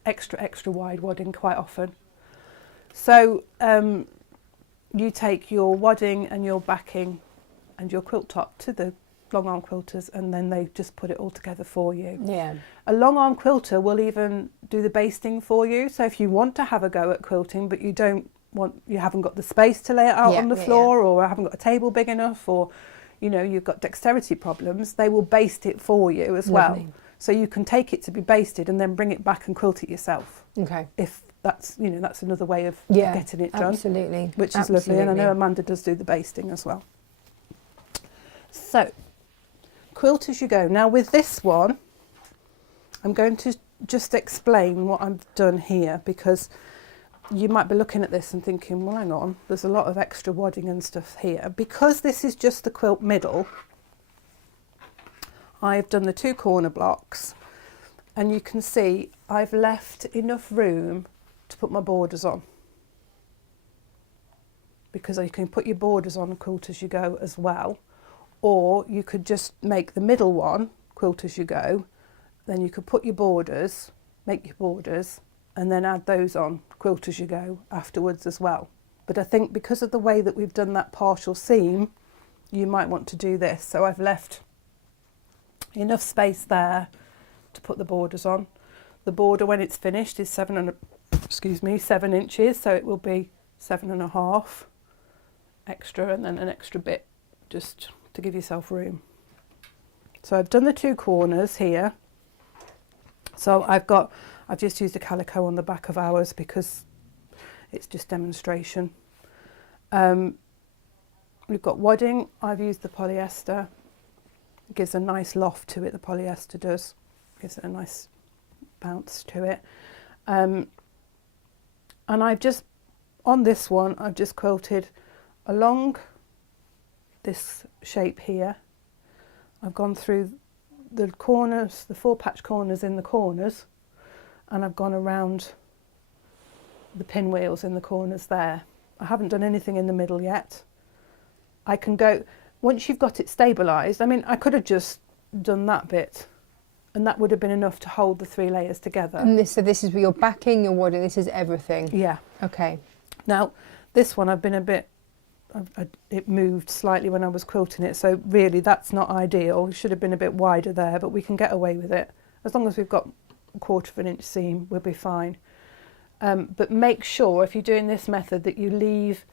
extra wide wadding quite often. So you take your wadding and your backing and your quilt top to the long arm quilters, and then they just put it all together for you. Yeah. A long arm quilter will even do the basting for you. So if you want to have a go at quilting, but you haven't got the space to lay it out on the floor, or haven't got a table big enough, or you've got dexterity problems, they will baste it for you as well. So you can take it to be basted and then bring it back and quilt it yourself. Okay. If that's that's another way of getting it done. Absolutely. Which is lovely, and I know Amanda does do the basting as well. So, quilt as you go. Now with this one, I'm going to just explain what I've done here, because you might be looking at this and thinking, well, hang on, there's a lot of extra wadding and stuff here. Because this is just the quilt middle, I've done the 2 corner blocks, and you can see I've left enough room to put my borders on, because you can put your borders on quilt as you go as well, or you could just make the middle one quilt as you go, then you could put your borders, make your borders, and then add those on quilt as you go afterwards as well. But I think because of the way that we've done that partial seam, you might want to do this. So I've left enough space there to put the borders on. The border, when it's finished, is 7 inches, so it will be 7.5 extra, and then an extra bit just to give yourself room. So I've done the 2 corners here. So I've just used a calico on the back of ours because it's just demonstration. We've got wadding. I've used the polyester. It gives a nice loft to it, the polyester does. Gives it a nice bounce to it. And on this one, I've just quilted along this shape here. I've gone through the corners, the 4 patch corners in the corners, and I've gone around the pinwheels in the corners there. I haven't done anything in the middle yet. I can go, once you've got it stabilised, I mean, I could have just done that bit, and that would have been enough to hold the 3 layers together. And this is your backing, your wadding, this is everything? Yeah. Okay. Now, this one I've been a bit, it moved slightly when I was quilting it, so really that's not ideal. It should have been a bit wider there, but we can get away with it. As long as we've got a 1/4 inch seam, we'll be fine. But make sure, if you're doing this method, that you leave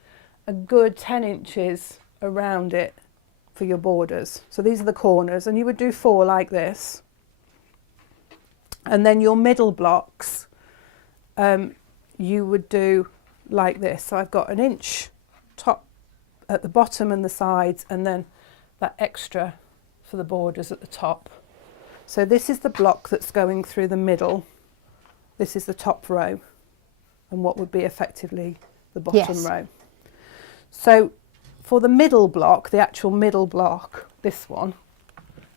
a good 10 inches around it for your borders. So these are the corners, and you would do 4 like this. And then your middle blocks, you would do like this. So I've got 1 inch top at the bottom and the sides, and then that extra for the borders at the top. So this is the block that's going through the middle. This is the top row, and what would be effectively the bottom row. So for the middle block, the actual middle block, this one,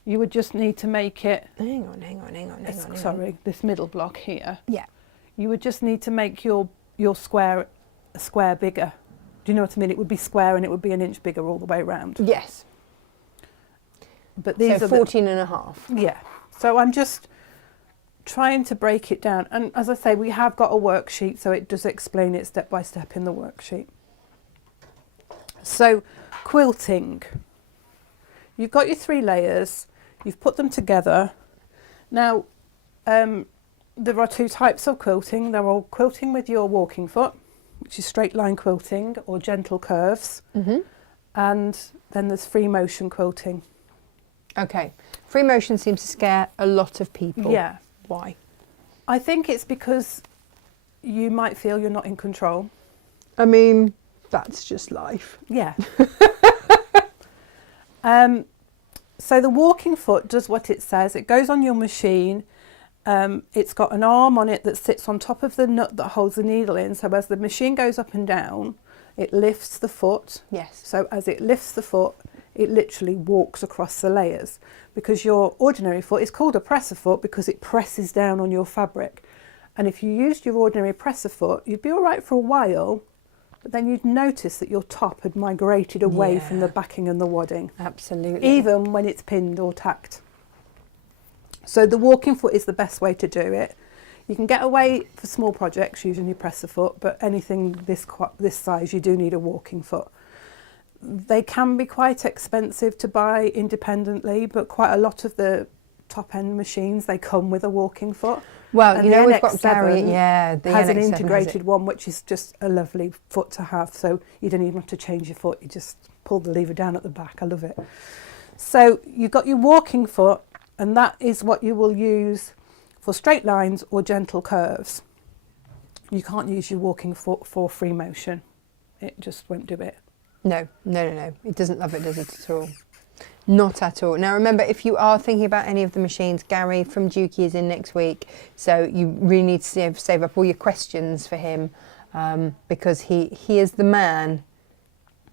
you would just need to make it... Hang on. Sorry, this middle block here. Yeah. You would just need to make your square a square bigger. Do you know what I mean? It would be square, and it would be 1 inch bigger all the way around. Yes. But these so are 14.5. Yeah. So I'm just trying to break it down. And as I say, we have got a worksheet, so it does explain it step by step in the worksheet. So quilting. You've got your 3 layers. You've put them together. Now, there are 2 types of quilting. They're all quilting with your walking foot, which is straight line quilting or gentle curves. And then there's free motion quilting. Okay. Free motion seems to scare a lot of people. Yeah. Why? I think it's because you might feel you're not in control. I mean, that's just life. Yeah. So the walking foot does what it says. It goes on your machine. It's got an arm on it that sits on top of the nut that holds the needle in. So as the machine goes up and down, it lifts the foot. Yes. So as it lifts the foot, it literally walks across the layers. Because your ordinary foot is called a presser foot because it presses down on your fabric. And if you used your ordinary presser foot, you'd be all right for a while, but then you'd notice that your top had migrated away from the backing and the wadding. Absolutely. Even when it's pinned or tacked. So the walking foot is the best way to do it. You can get away for small projects using your presser foot, but anything this size, you do need a walking foot. They can be quite expensive to buy independently, but quite a lot of the top end machines, they come with a walking foot. Well, And you the know, we've got NX7 Gary, yeah, the has an NX7 integrated one, which is just a lovely foot to have. So you don't even have to change your foot. You just pull the lever down at the back. I love it. So you've got your walking foot, and that is what you will use for straight lines or gentle curves. You can't use your walking foot for free motion. It just won't do it. No. It doesn't love it, does it, at all? Not at all. Now, remember, if you are thinking about any of the machines, Gary from Dukey is in next week, so you really need to save up all your questions for him, because he is the man.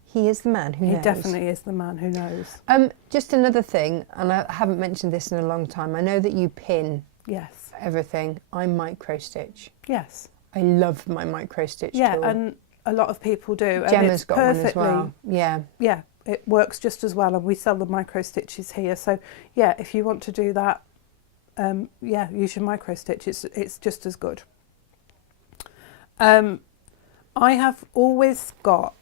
He is the man who knows. He definitely is the man who knows. Just another thing, and I haven't mentioned this in a long time. I know that you pin Yes. everything. I micro stitch. Yes. I love my micro stitch tool. Yeah, and a lot of people do. And Gemma's it's got one as well. Yeah. Yeah, it works just as well, and we sell the micro stitches here. So yeah, if you want to do that, yeah, use your micro stitch. It's just as good. I have always got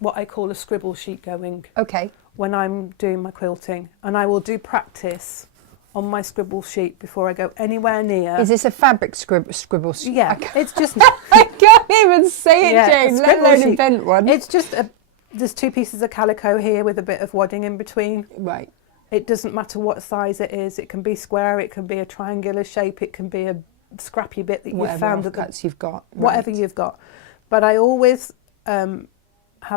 what I call a scribble sheet going. Okay. When I'm doing my quilting, and I will do practice on my scribble sheet before I go anywhere near. Is this a fabric scribble sheet? Yeah, it's just. I can't even say it, Yeah, Jane, let scribble alone sheet. invent one. It's just there's 2 pieces of calico here with a bit of wadding in between. Right. It doesn't matter what size it is. It can be square, it can be a triangular shape, it can be a scrappy bit that you've found at the cuts you've got. whatever Right. you've got. But I always have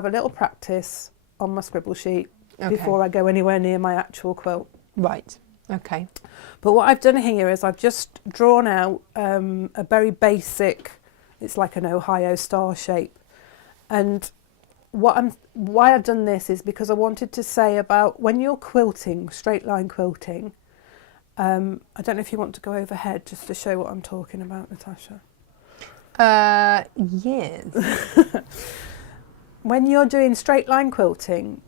a little practice on my scribble sheet before I go anywhere near my actual quilt. Right. Okay. But what I've done here is I've just drawn out a very basic, it's like an Ohio star shape. And why I've done this is because I wanted to say about when you're quilting, straight line quilting, I don't know if you want to go overhead just to show what I'm talking about, Natasha. Yes. When you're doing straight line quilting,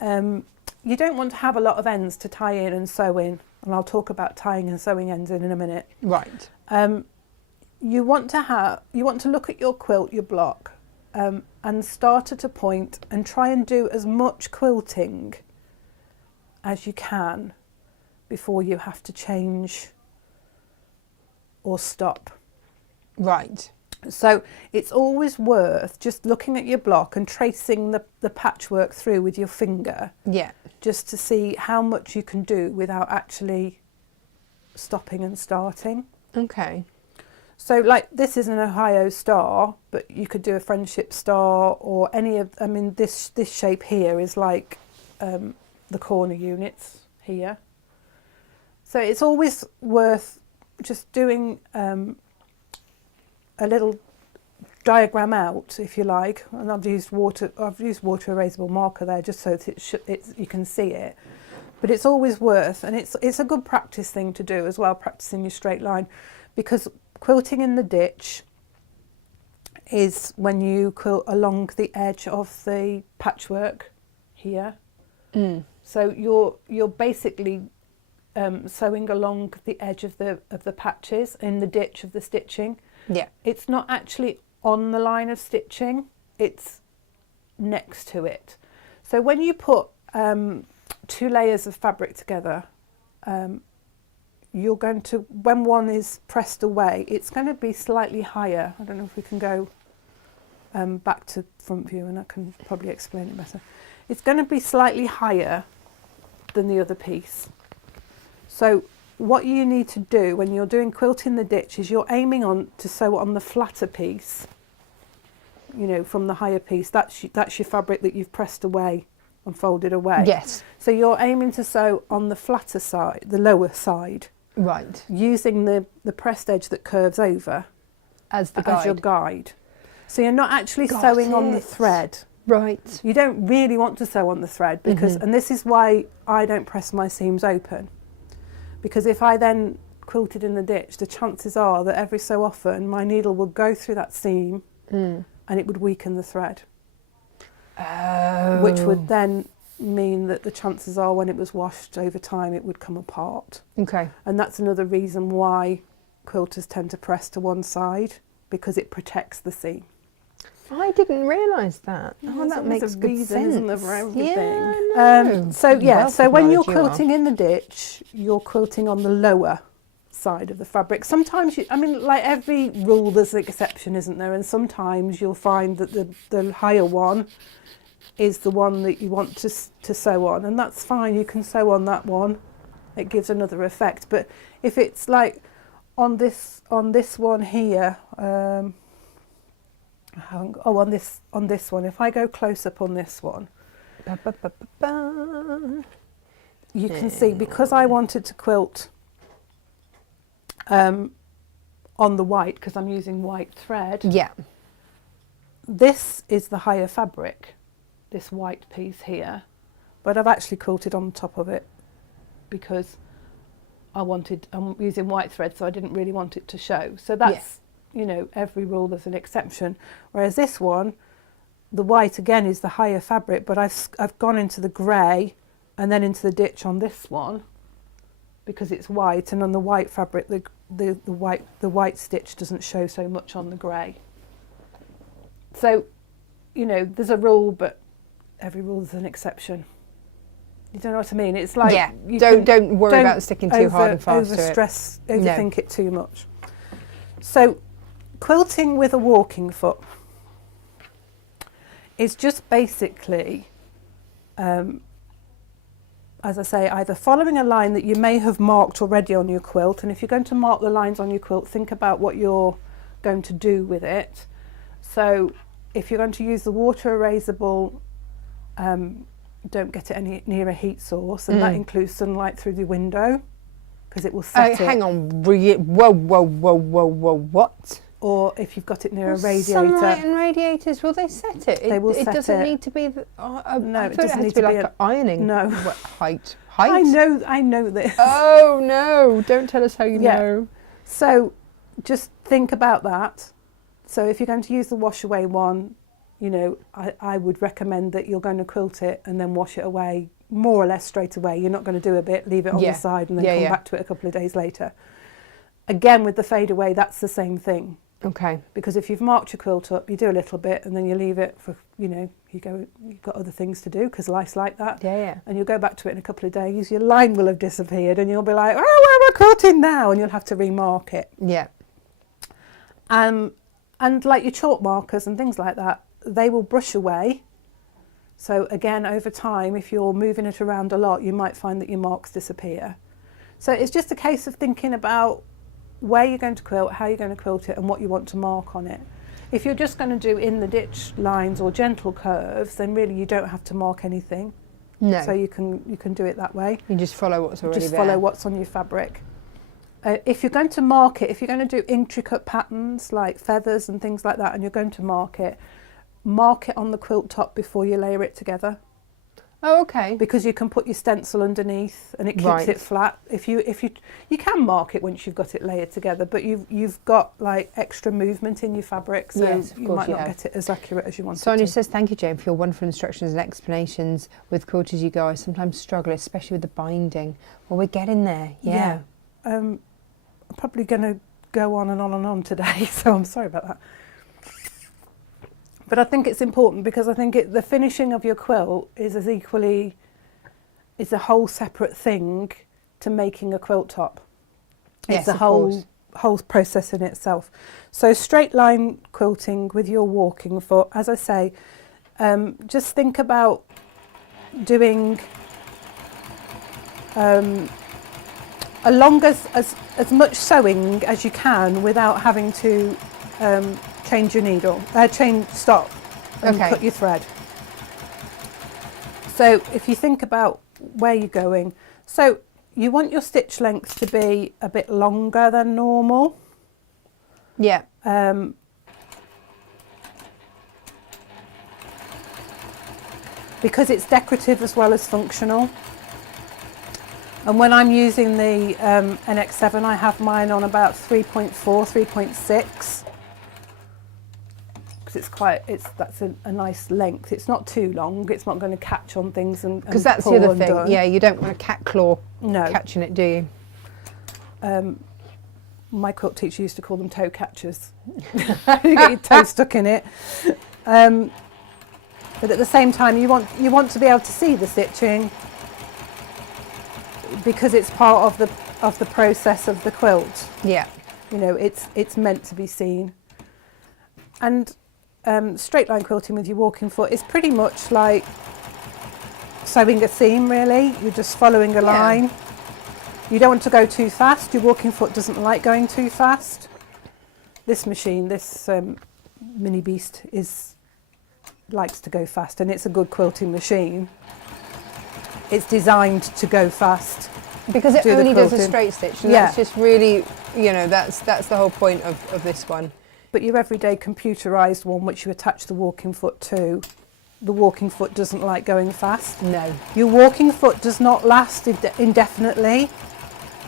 you don't want to have a lot of ends to tie in and sew in, and I'll talk about tying and sewing ends in a minute. Right. You want to look at your quilt, your block, and start at a point and try and do as much quilting as you can before you have to change or stop. Right. So it's always worth just looking at your block and tracing the patchwork through with your finger, Yeah. just to see how much you can do without actually stopping and starting. Okay. So like this is an Ohio star, but you could do a friendship star or any of, I mean this shape here is like the corner units here. So it's always worth just doing a little diagram out, if you like, and I've used water erasable marker there just so that you can see it. But it's always worth, and it's a good practice thing to do as well, practicing your straight line, because quilting in the ditch is when you quilt along the edge of the patchwork here. Mm. So you're basically sewing along the edge of the patches in the ditch of the stitching. Yeah. It's not actually on the line of stitching, it's next to it. So when you put 2 layers of fabric together, you're going to, when one is pressed away, it's going to be slightly higher. I don't know if we can go back to front view and I can probably explain it better. It's going to be slightly higher than the other piece. So what you need to do when you're doing quilt in the ditch is you're aiming on to sew on the flatter piece, you know, from the higher piece. That's your fabric that you've pressed away and folded away. Yes. So you're aiming to sew on the flatter side, the lower side. Right. Using the pressed edge that curves over As the guide. as your guide. So you're not actually Got sewing on the it. thread. Right. You don't really want to sew on the thread because, and this is why I don't press my seams open. Because if I then quilted in the ditch, the chances are that every so often my needle would go through that seam and it would weaken the thread. Oh. Which would then mean that the chances are when it was washed over time it would come apart. Okay. And that's another reason why quilters tend to press to one side, because it protects the seam. I didn't realise that. Yeah, Oh, that there's makes a good reason, sense. isn't there, for everything? Yeah, I know. So when you're Wealth of knowledge you are. quilting in the ditch, you're quilting on the lower side of the fabric. Sometimes like every rule, there's an exception, isn't there? And sometimes you'll find that the higher one is the one that you want to sew on, and that's fine. You can sew on that one. It gives another effect. But if it's like on this one here, on this one, if I go close up on this one, you can see, because I wanted to quilt on the white, because I'm using white thread. Yeah. This is the higher fabric, this white piece here, but I've actually quilted on top of it because I'm using white thread, so I didn't really want it to show. So that's, every rule there's an exception. Whereas this one, the white again is the higher fabric, but I've gone into the grey and then into the ditch on this one because it's white, and on the white fabric the white stitch doesn't show so much on the grey. So, there's a rule, but every rule is an exception. You don't know what I mean? It's like, don't worry about sticking too hard and fast to it. Overthink it too much. So, quilting with a walking foot is just basically, as I say, either following a line that you may have marked already on your quilt, and if you're going to mark the lines on your quilt, think about what you're going to do with it. So if you're going to use the water erasable, don't get it any near a heat source, and that includes sunlight through the window because it will set it. Hang on, whoa, what? Or if you've got it near a radiator. Sunlight and radiators, will they set it? They will set it. It doesn't need to be. No, it doesn't need to be to be like ironing. No. Height. I know this. Oh no! Don't tell us how you know. So just think about that. So if you're going to use the wash away one, I would recommend that you're going to quilt it and then wash it away more or less straight away. You're not going to do a bit, leave it on the side and then come back to it a couple of days later. Again, with the fade away, that's the same thing. Okay. Because if you've marked your quilt up, you do a little bit and then you leave it for, you've got other things to do because life's like that. Yeah. And you'll go back to it in a couple of days, your line will have disappeared and you'll be like, oh, where am I quilting now? And you'll have to remark it. Yeah. And like your chalk markers and things like that, they will brush away. So again, over time, if you're moving it around a lot, you might find that your marks disappear. So it's just a case of thinking about where you're going to quilt, how you're going to quilt it, and what you want to mark on it. If you're just going to do in the ditch lines or gentle curves, then really you don't have to mark anything. No. So you can do it that way. You just follow what's already there. Just follow what's on your fabric. If you're going to mark it, if you're going to do intricate patterns like feathers and things like that, and you're going to mark it on the quilt top before you layer it together. Oh, okay. Because you can put your stencil underneath and it keeps it flat. If you can mark it once you've got it layered together, but you've got like extra movement in your fabric, so you might not get it as accurate as you want. Sonia says, "Thank you, Jane, for your wonderful instructions and explanations with Quilt-as-you-go. I sometimes struggle, especially with the binding." Well, we're getting there. Yeah. I'm probably going to go on and on and on today, so I'm sorry about that. But I think it's important because I think the finishing of your quilt is a whole separate thing to making a quilt top. Yes, it's a whole process in itself. So straight line quilting with your walking foot, as I say, just think about doing as much sewing as you can without having to change your needle, stop and cut your thread. So if you think about where you're going, so you want your stitch length to be a bit longer than normal. Yeah. Because it's decorative as well as functional. And when I'm using the NX7, I have mine on about 3.4, 3.6. Because that's a nice length. It's not too long. It's not going to catch on things and because that's the other thing. Yeah, you don't want a cat claw catching it, do you? My quilt teacher used to call them toe catchers. You get your toe stuck in it. But at the same time, you want to be able to see the stitching because it's part of the process of the quilt. Yeah. You know, it's meant to be seen. And straight line quilting with your walking foot is pretty much like sewing a seam, really. You're just following a line. You don't want to go too fast. Your walking foot doesn't like going too fast. This machine, this mini beast, likes to go fast, and it's a good quilting machine. It's designed to go fast because it only does a straight stitch, and that's just really, you know, that's the whole point of this one. But your everyday computerized one, which you attach the walking foot to, the walking foot doesn't like going fast. No. Your walking foot does not last indefinitely.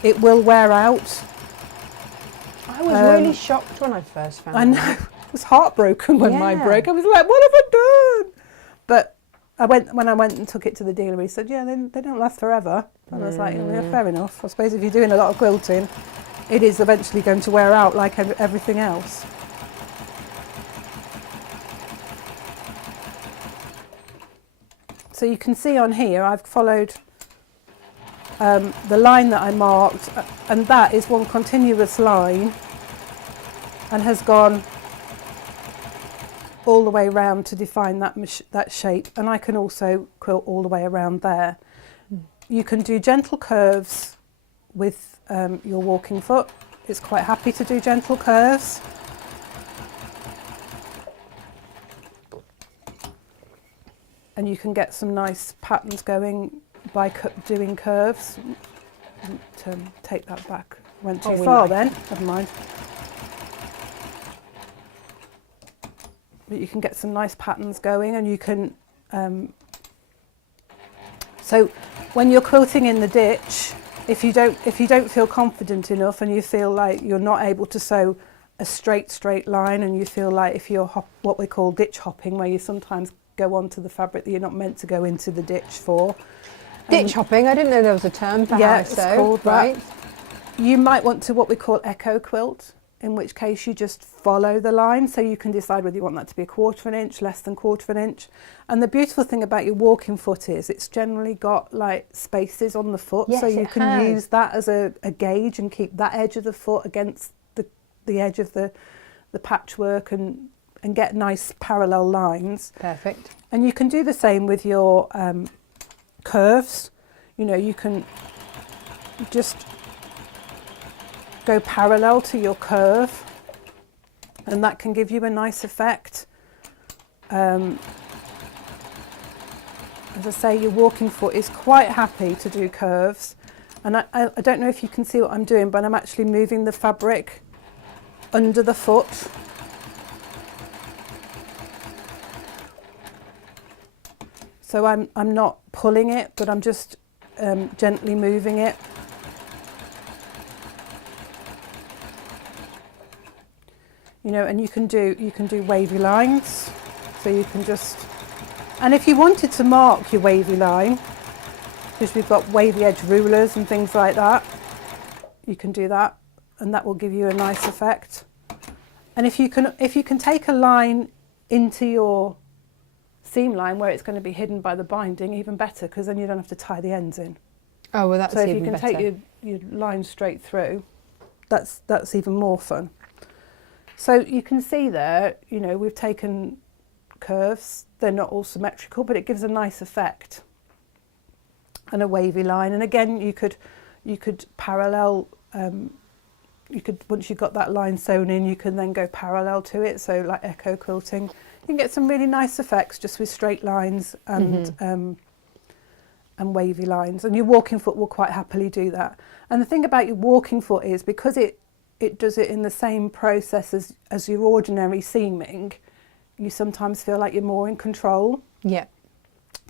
It will wear out. I was really shocked when I first found it. I know. I was heartbroken when mine broke. I was like, what have I done? But when I went and took it to the dealer, he said, yeah, they don't last forever. And I was like, yeah, fair enough. I suppose if you're doing a lot of quilting, it is eventually going to wear out like everything else. So you can see on here, I've followed the line that I marked, and that is one continuous line and has gone all the way around to define that shape. And I can also quilt all the way around there. You can do gentle curves with your walking foot. It's quite happy to do gentle curves. And you can get some nice patterns going by doing curves. Take that back. Went too far then, never mind. But you can get some nice patterns going, and you can so when you're quilting in the ditch, if you don't feel confident enough and you feel like you're not able to sew a straight line, and you feel like if you're what we call ditch hopping, where you sometimes go onto the fabric that you're not meant to go into the ditch for. Ditch hopping, I didn't know there was a term for how I sew. It's called that. You might want to what we call echo quilt, in which case you just follow the line, so you can decide whether you want that to be 1/4 inch, less than 1/4 inch. And the beautiful thing about your walking foot is it's generally got like spaces on the foot, yes, so you can use that as a gauge and keep that edge of the foot against the edge of the patchwork and get nice parallel lines. Perfect. And you can do the same with your curves. You know, you can just go parallel to your curve, and that can give you a nice effect. As I say, your walking foot is quite happy to do curves, and I don't know if you can see what I'm doing, but I'm actually moving the fabric under the foot. So I'm not pulling it, but I'm just gently moving it. You know, and you can do wavy lines. So you can just, and if you wanted to mark your wavy line, because we've got wavy edge rulers and things like that, you can do that, and that will give you a nice effect. And if you can take a line into your seam line where it's going to be hidden by the binding, even better, because then you don't have to tie the ends in. Oh, well, that's even better. So if you can take your line straight through, that's even more fun. So you can see there, you know, we've taken curves. They're not all symmetrical, but it gives a nice effect. And a wavy line. And again, you could parallel, once you've got that line sewn in, you can then go parallel to it. So like echo quilting, you can get some really nice effects just with straight lines and wavy lines. And your walking foot will quite happily do that. And the thing about your walking foot is because it does it in the same process as your ordinary seaming, you sometimes feel like you're more in control. Yeah.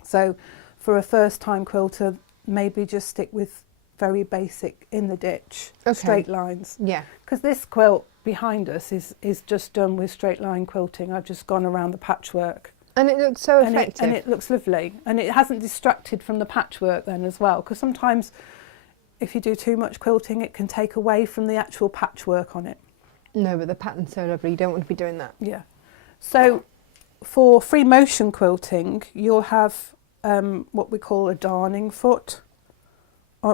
So for a first time quilter, maybe just stick with very basic in the ditch, straight lines. Yeah. Because this quilt behind us is just done with straight line quilting. I've just gone around the patchwork. And it looks so effective. And it looks lovely. And it hasn't distracted from the patchwork then as well, because sometimes if you do too much quilting, it can take away from the actual patchwork on it. No, but the pattern's so lovely. You don't want to be doing that. Yeah. So for free motion quilting, you'll have what we call a darning foot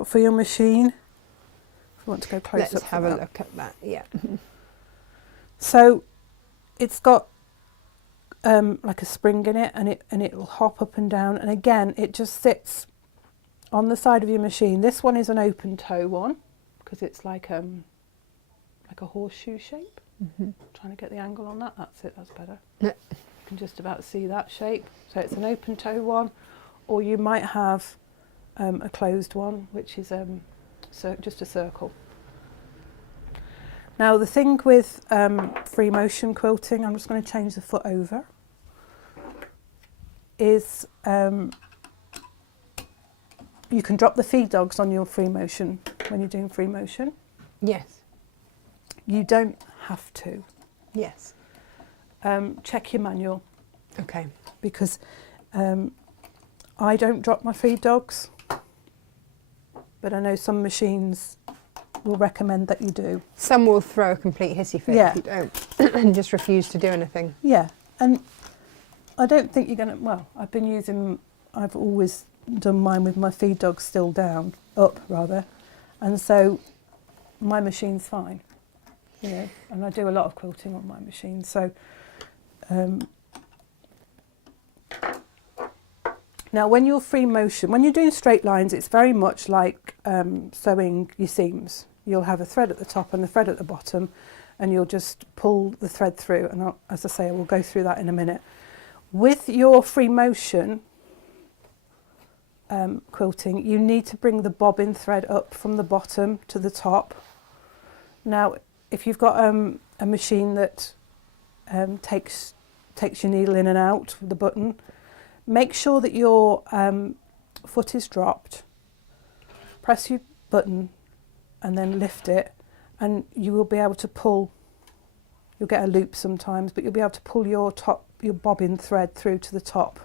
for your machine. If you want to go close up. Let's have a look at that. Yeah. So it's got like a spring in it, and it'll hop up and down. And again, it just sits on the side of your machine. This one is an open toe one because it's like a horseshoe shape. Trying to get the angle on that. That's it. That's better. Yeah. You can just about see that shape. So it's an open toe one, or you might have a closed one, which is just a circle. Now the thing with free motion quilting, I'm just going to change the foot over, is you can drop the feed dogs on your free motion when you're doing free motion. Yes. You don't have to. Yes. Check your manual, Okay. because I don't drop my feed dogs, but I know some machines will recommend that you do. Some will throw a complete hissy fit Yeah. if you don't and just refuse to do anything. Yeah, and I don't think you're going to, I've always done mine with my feed dogs still down, up rather, and so my machine's fine, you know, and I do a lot of quilting on my machine, so now when you're free motion, when you're doing straight lines, it's very much like sewing your seams. You'll have a thread at the top and a thread at the bottom, and you'll just pull the thread through, and as I say, I will go through that in a minute. With your free motion quilting, you need to bring the bobbin thread up from the bottom to the top. Now, if you've got a machine that takes your needle in and out with the button, make sure that your foot is dropped, press your button and then lift it, and you will be able to pull. You'll get a loop sometimes, but you'll be able to pull your bobbin thread through to the top.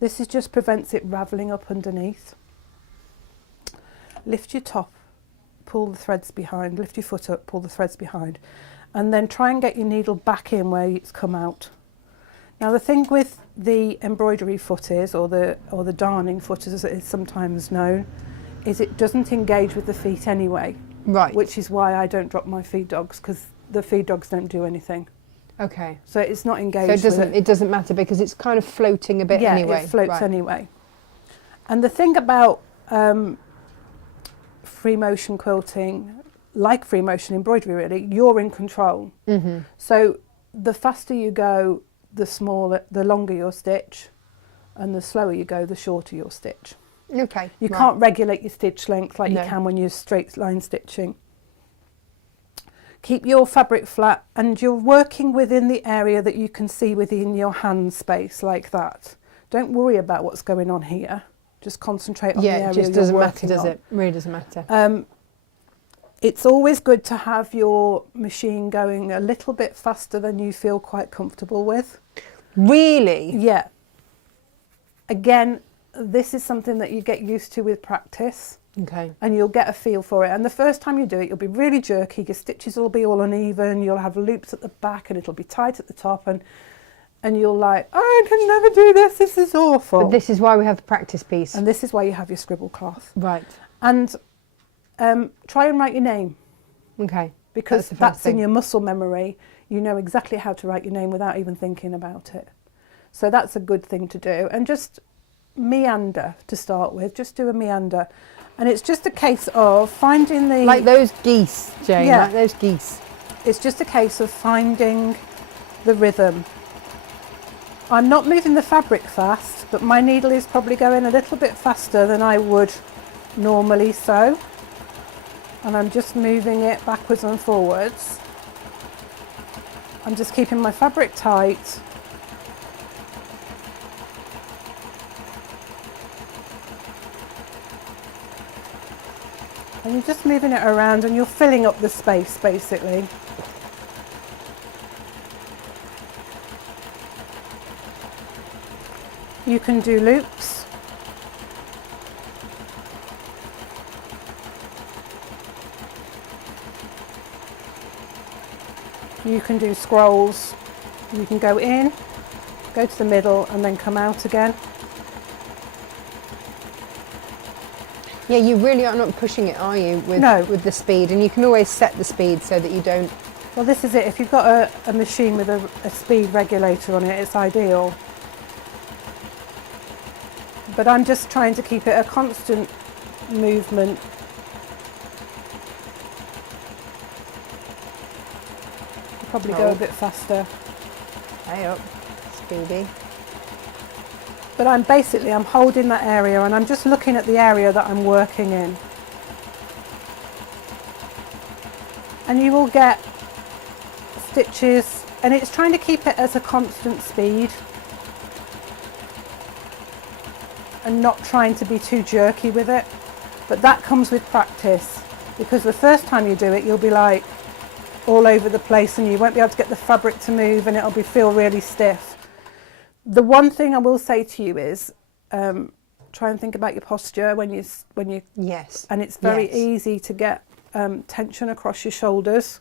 This just prevents it ravelling up underneath. Lift your top, pull the threads behind, lift your foot up, pull the threads behind, and then try and get your needle back in where it's come out. Now the thing with the embroidery foot is, or the darning foot as it is sometimes known, is it doesn't engage with the feet anyway. Right. Which is why I don't drop my feed dogs, because the feed dogs don't do anything. Okay. So it's not engaged. So it doesn't matter because it's kind of floating a bit anyway. Yeah, it floats right. anyway. And the thing about free motion quilting, like free motion embroidery really, you're in control. Mm-hmm. So the faster you go, the longer your stitch, and the slower you go, the shorter your stitch. Okay. You right. can't regulate your stitch length like No. you can when you're straight line stitching. Keep your fabric flat, and you're working within the area that you can see within your hand space like that. Don't worry about what's going on here. Just concentrate on the area it just you're doesn't working matter, does on. it? Really doesn't matter. It's always good to have your machine going a little bit faster than you feel quite comfortable with. Really? Yeah. Again, this is something that you get used to with practice. Okay. And you'll get a feel for it. And the first time you do it, you'll be really jerky. Your stitches will be all uneven. You'll have loops at the back, and it'll be tight at the top. And you're like, oh, I can never do this. This is awful. But this is why we have the practice piece. And this is why you have your scribble cloth. Right. And try and write your name, Okay. because the first that's in thing. your muscle memory. You know exactly how to write your name without even thinking about it. So that's a good thing to do. And just meander to start with. Just do a meander. And it's just a case of finding the... Like those geese, Jane. Yeah. Like those geese. It's just a case of finding the rhythm. I'm not moving the fabric fast, but my needle is probably going a little bit faster than I would normally sew. And I'm just moving it backwards and forwards. I'm just keeping my fabric tight. And you're just moving it around, and you're filling up the space basically. You can do loops. You can do scrolls. You can go in go to the middle and then come out again. Yeah, you really are not pushing it, are you, with, No. with the speed? And you can always set the speed so that you don't... Well, this is it. If you've got a machine with a speed regulator on it, it's ideal. But I'm just trying to keep it a constant movement. Probably go a bit faster. Hey up, speedy. But I'm holding that area and I'm just looking at the area that I'm working in. And you will get stitches, and it's trying to keep it as a constant speed and not trying to be too jerky with it. But that comes with practice, because the first time you do it, you'll be like all over the place and you won't be able to get the fabric to move and it'll feel really stiff. The one thing I will say to you is try and think about your posture when you Yes. and it's very easy to get tension across your shoulders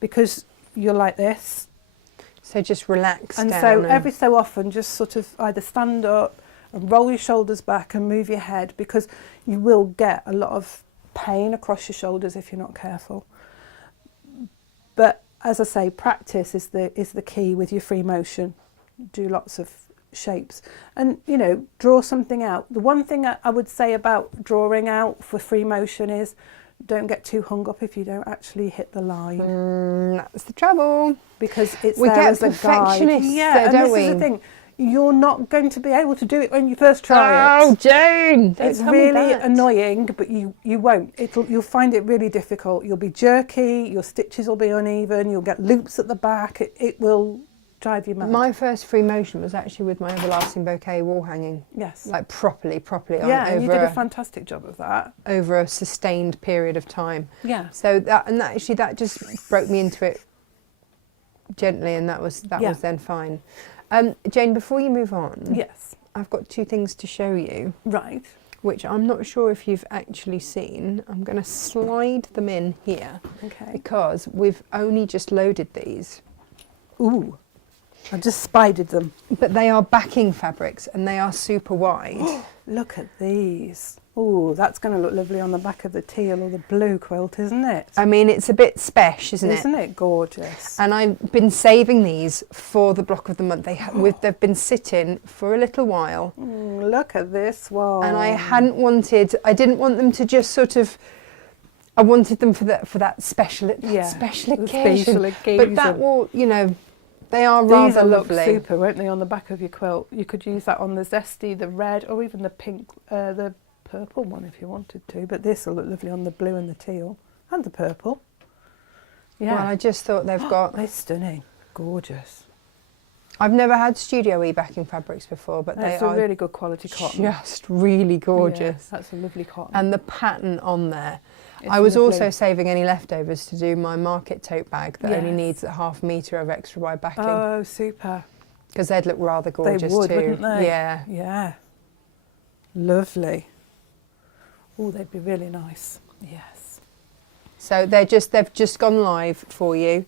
because you're like this. So just relax And down. so every so often just sort of either stand up and roll your shoulders back and move your head, because you will get a lot of pain across your shoulders if you're not careful. But as I say, practice is the key with your free motion. Do lots of shapes and, you know, draw something out. The one thing I would say about drawing out for free motion is don't get too hung up if you don't actually hit the line. That's the trouble. Because it's We there get as a guide. perfectionists, Yeah, and don't this we? is the thing. You're not going to be able to do it when you first try Oh, it. Jane! Don't It's tell me really that. annoying, but you won't. You'll find it really difficult. You'll be jerky, your stitches will be uneven, you'll get loops at the back. It will drive you mad. My first free motion was actually with my everlasting bouquet wall hanging. Yes. Like properly Yeah, and you did over a fantastic job of that. over a sustained period of time. Yeah. So that just broke me into it gently, and that was then fine. Jane, before you move on, Yes. I've got two things to show you, Right. which I'm not sure if you've actually seen. I'm going to slide them in here Okay. because we've only just loaded these. Ooh. I just spidered them. But they are backing fabrics and they are super wide. Look at these. Ooh, that's going to look lovely on the back of the teal or the blue quilt, isn't it? I mean, it's a bit spesh, isn't it? Isn't it gorgeous? And I've been saving these for the block of the month. They've been sitting for a little while. Look at this one. And I didn't want them to just sort of, I wanted them for that special occasion. Special occasion. But that will, you know, they are These rather will look lovely. super, won't they, on the back of your quilt? You could use that on the zesty, the red, or even the pink, the purple one if you wanted to. But this will look lovely on the blue and the teal and the purple. Yeah. Well, I just thought they've got. They're stunning, gorgeous. I've never had Studio E backing fabrics before, but they It's are a really good quality cotton. just really gorgeous. Yeah, that's a lovely cotton. And the pattern on there. It's I was lovely. also saving any leftovers to do my market tote bag that only Yes. needs a ½ metre of extra wide backing, Oh, super. because they'd look rather gorgeous would, too. wouldn't they? Yeah. Yeah. Lovely. Oh, they'd be really nice. Yes. So they've just gone live for you,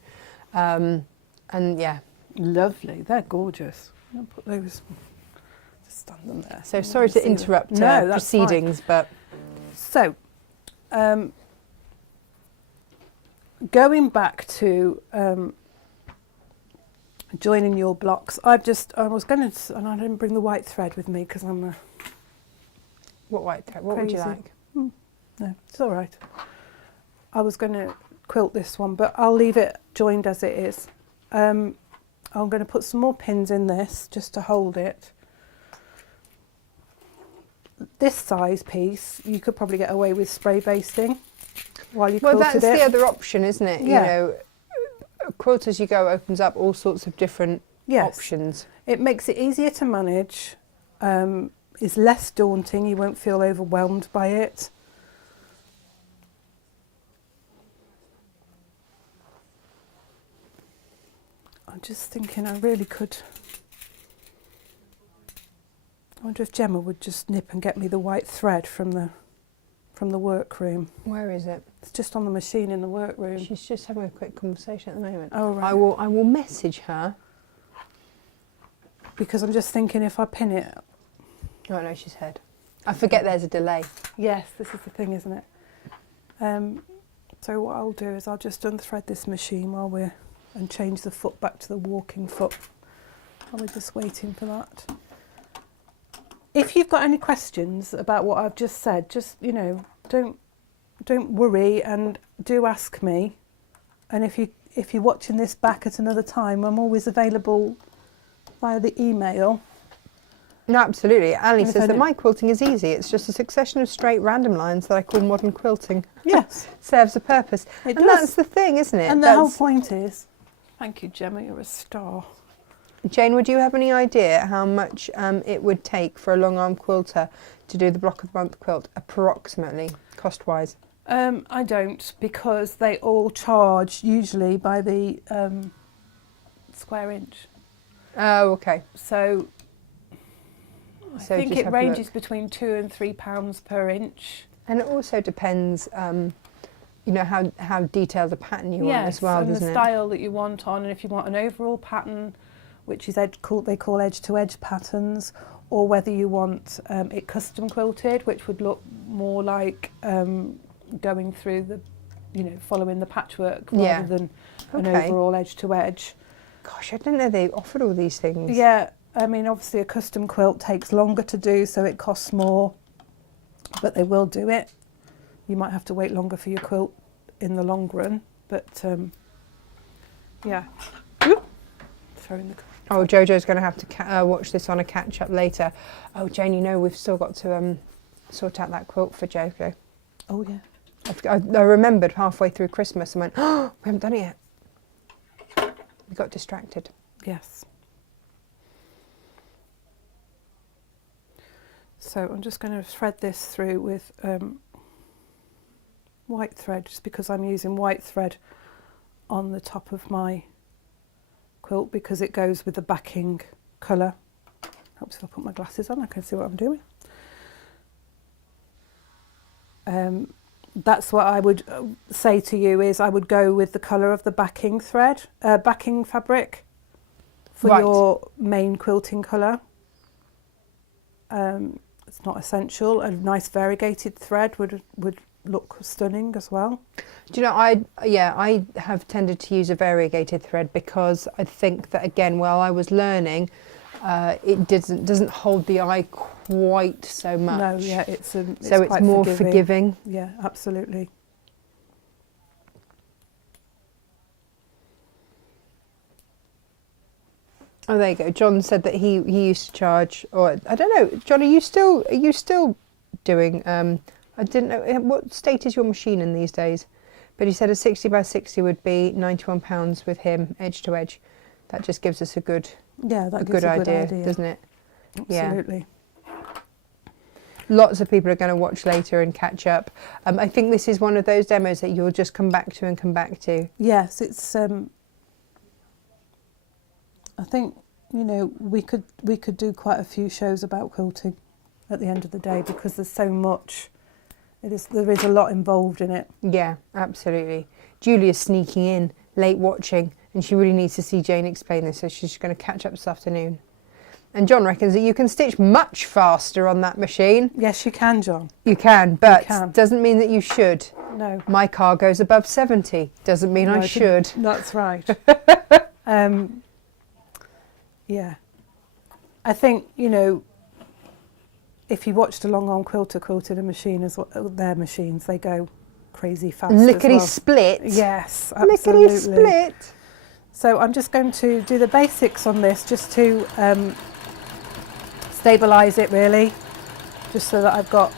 and yeah. Lovely. They're gorgeous. I'll put those. Just stand them there. So sorry to interrupt No, that's fine. proceedings, but So, going back to joining your blocks, I was going to, and I didn't bring the white thread with me because I'm a what white thread? What would you Crazy. like? no, it's all right. I was going to quilt this one, but I'll leave it joined as it is. I'm going to put some more pins in this just to hold it. This size piece, you could probably get away with spray basting while you Well, quilted that's it. the other option, isn't it? Yeah. You know, Quilt-as-you-go opens up all sorts of different Yes. options. It makes it easier to manage, is less daunting, you won't feel overwhelmed by it. I'm just thinking I really could, I wonder if Gemma would just nip and get me the white thread from the workroom. Where is it? It's just on the machine in the workroom. She's just having a quick conversation at the moment. Oh, right. I will message her. because I'm just thinking if I pin it. Oh no, she's head. I forget there's a delay. Yes, this is the thing, isn't it? So what I'll do is I'll just unthread this machine and change the foot back to the walking foot. While we're just waiting for that. If you've got any questions about what I've just said, just, you know, don't worry and do ask me. And if you're watching this back at another time, I'm always available via the email. No, absolutely. Ali And if says I that don't- my quilting is easy. It's just a succession of straight random lines that I call modern quilting. Yes, Serves a purpose. it And does. that's the thing, isn't it? And the whole That's- point is, thank you, Gemma, you're a star. Jane, would you have any idea how much it would take for a long arm quilter to do the block of the month quilt, approximately, cost-wise? I don't, because they all charge usually by the square inch. Oh, okay. So I So think just it have a ranges look. between £2 and £3 per inch. And it also depends, you know, how detailed a pattern you want as well, and the doesn't it? style that you want on, and if you want an overall pattern, which is they call edge-to-edge patterns, or whether you want it custom quilted, which would look more like going through the, you know, following the patchwork rather Yeah. than an Okay. overall edge-to-edge. Gosh, I didn't know they offered all these things. Yeah, I mean, obviously a custom quilt takes longer to do, so it costs more, but they will do it. You might have to wait longer for your quilt in the long run, but yeah. Oop. Throwing the. Oh, Jojo's going to have to watch this on a catch-up later. Oh, Jane, you know, we've still got to sort out that quilt for Jojo. Oh yeah. I remembered halfway through Christmas and went, oh, we haven't done it yet. We got distracted. Yes. So I'm just going to thread this through with white thread, just because I'm using white thread on the top of my quilt because it goes with the backing colour. Helps if I put my glasses on, I can see what I'm doing. That's what I would say to you is I would go with the colour of the backing thread, backing fabric for Right. your main quilting colour. It's not essential. A nice variegated thread would look stunning as well. Do you know, I have tended to use a variegated thread because I think that, again, while I was learning, it doesn't hold the eye quite so much. No, yeah, it's It's more forgiving. Yeah, absolutely. Oh, there you go. John said that he used to charge, or I don't know. John, are you still doing? I didn't know what state is your machine in these days, but he said a 60 by 60 would be £91 with him edge to edge. That just gives us a good Yeah, that a gives good idea, doesn't it? Absolutely. Lots of people are going to watch later and catch up. I think this is one of those demos that you'll just come back to and come back to. Yes, it's. I think, you know, we could do quite a few shows about quilting at the end of the day because there's so much. There is a lot involved in it. Yeah, absolutely. Julia's sneaking in, late watching, and she really needs to see Jane explain this, so she's going to catch up this afternoon. And John reckons that you can stitch much faster on that machine. Yes, you can, John. You can, but can. doesn't mean that you should. No. My car goes above 70. Doesn't mean No, I it should. didn't. That's right. Yeah. I think, you know, if you watched a long arm quilter quilted a machine as well, their machines, they go crazy fast. Lickety as well. split. Yes, absolutely. Lickety split. So I'm just going to do the basics on this just to stabilise it really, just so that I've got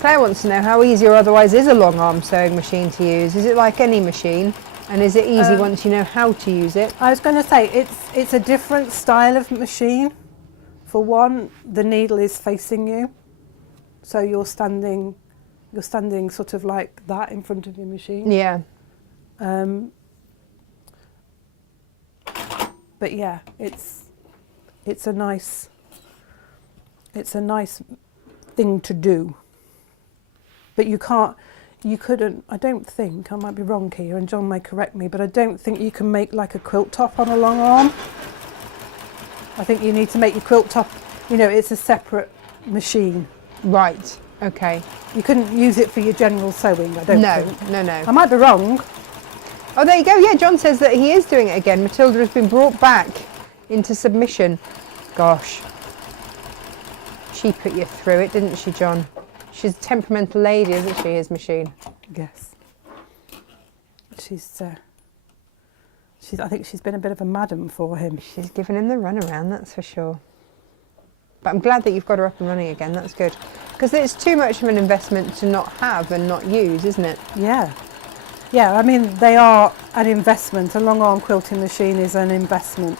Claire wants to know how easy or otherwise is a long arm sewing machine to use. Is it like any machine? And is it easy once you know how to use it? I was going to say it's a different style of machine. For one, the needle is facing you, so you're standing sort of like that in front of your machine. Yeah. But yeah, it's a nice thing to do. But you you couldn't, I don't think, I might be wrong here and John may correct me, but I don't think you can make like a quilt top on a long arm. I think you need to make your quilt top, you know, it's a separate machine. Right, okay. You couldn't use it for your general sewing, I don't think. No. I might be wrong. Oh, there you go. Yeah, John says that he is doing it again. Matilda has been brought back into submission. Gosh. She put you through it, didn't she, John? She's a temperamental lady, isn't she, his machine? Yes. I think she's been a bit of a madam for him. She's given him the runaround, that's for sure. But I'm glad that you've got her up and running again. That's good. Because it's too much of an investment to not have and not use, isn't it? Yeah. Yeah, I mean, they are an investment. A long arm quilting machine is an investment.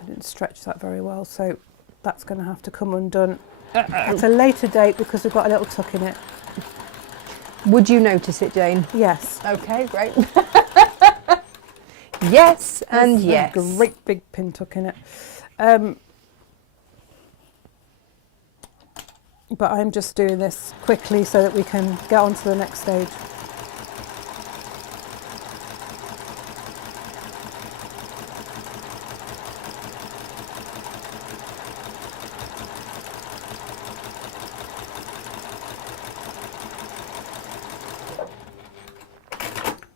I didn't stretch that very well, so that's going to have to come undone at a later date because we've got a little tuck in it. Would you notice it, Jane? Yes. Okay, great. Yes and There's yes. a great big pin tuck in it. But I'm just doing this quickly so that we can get on to the next stage.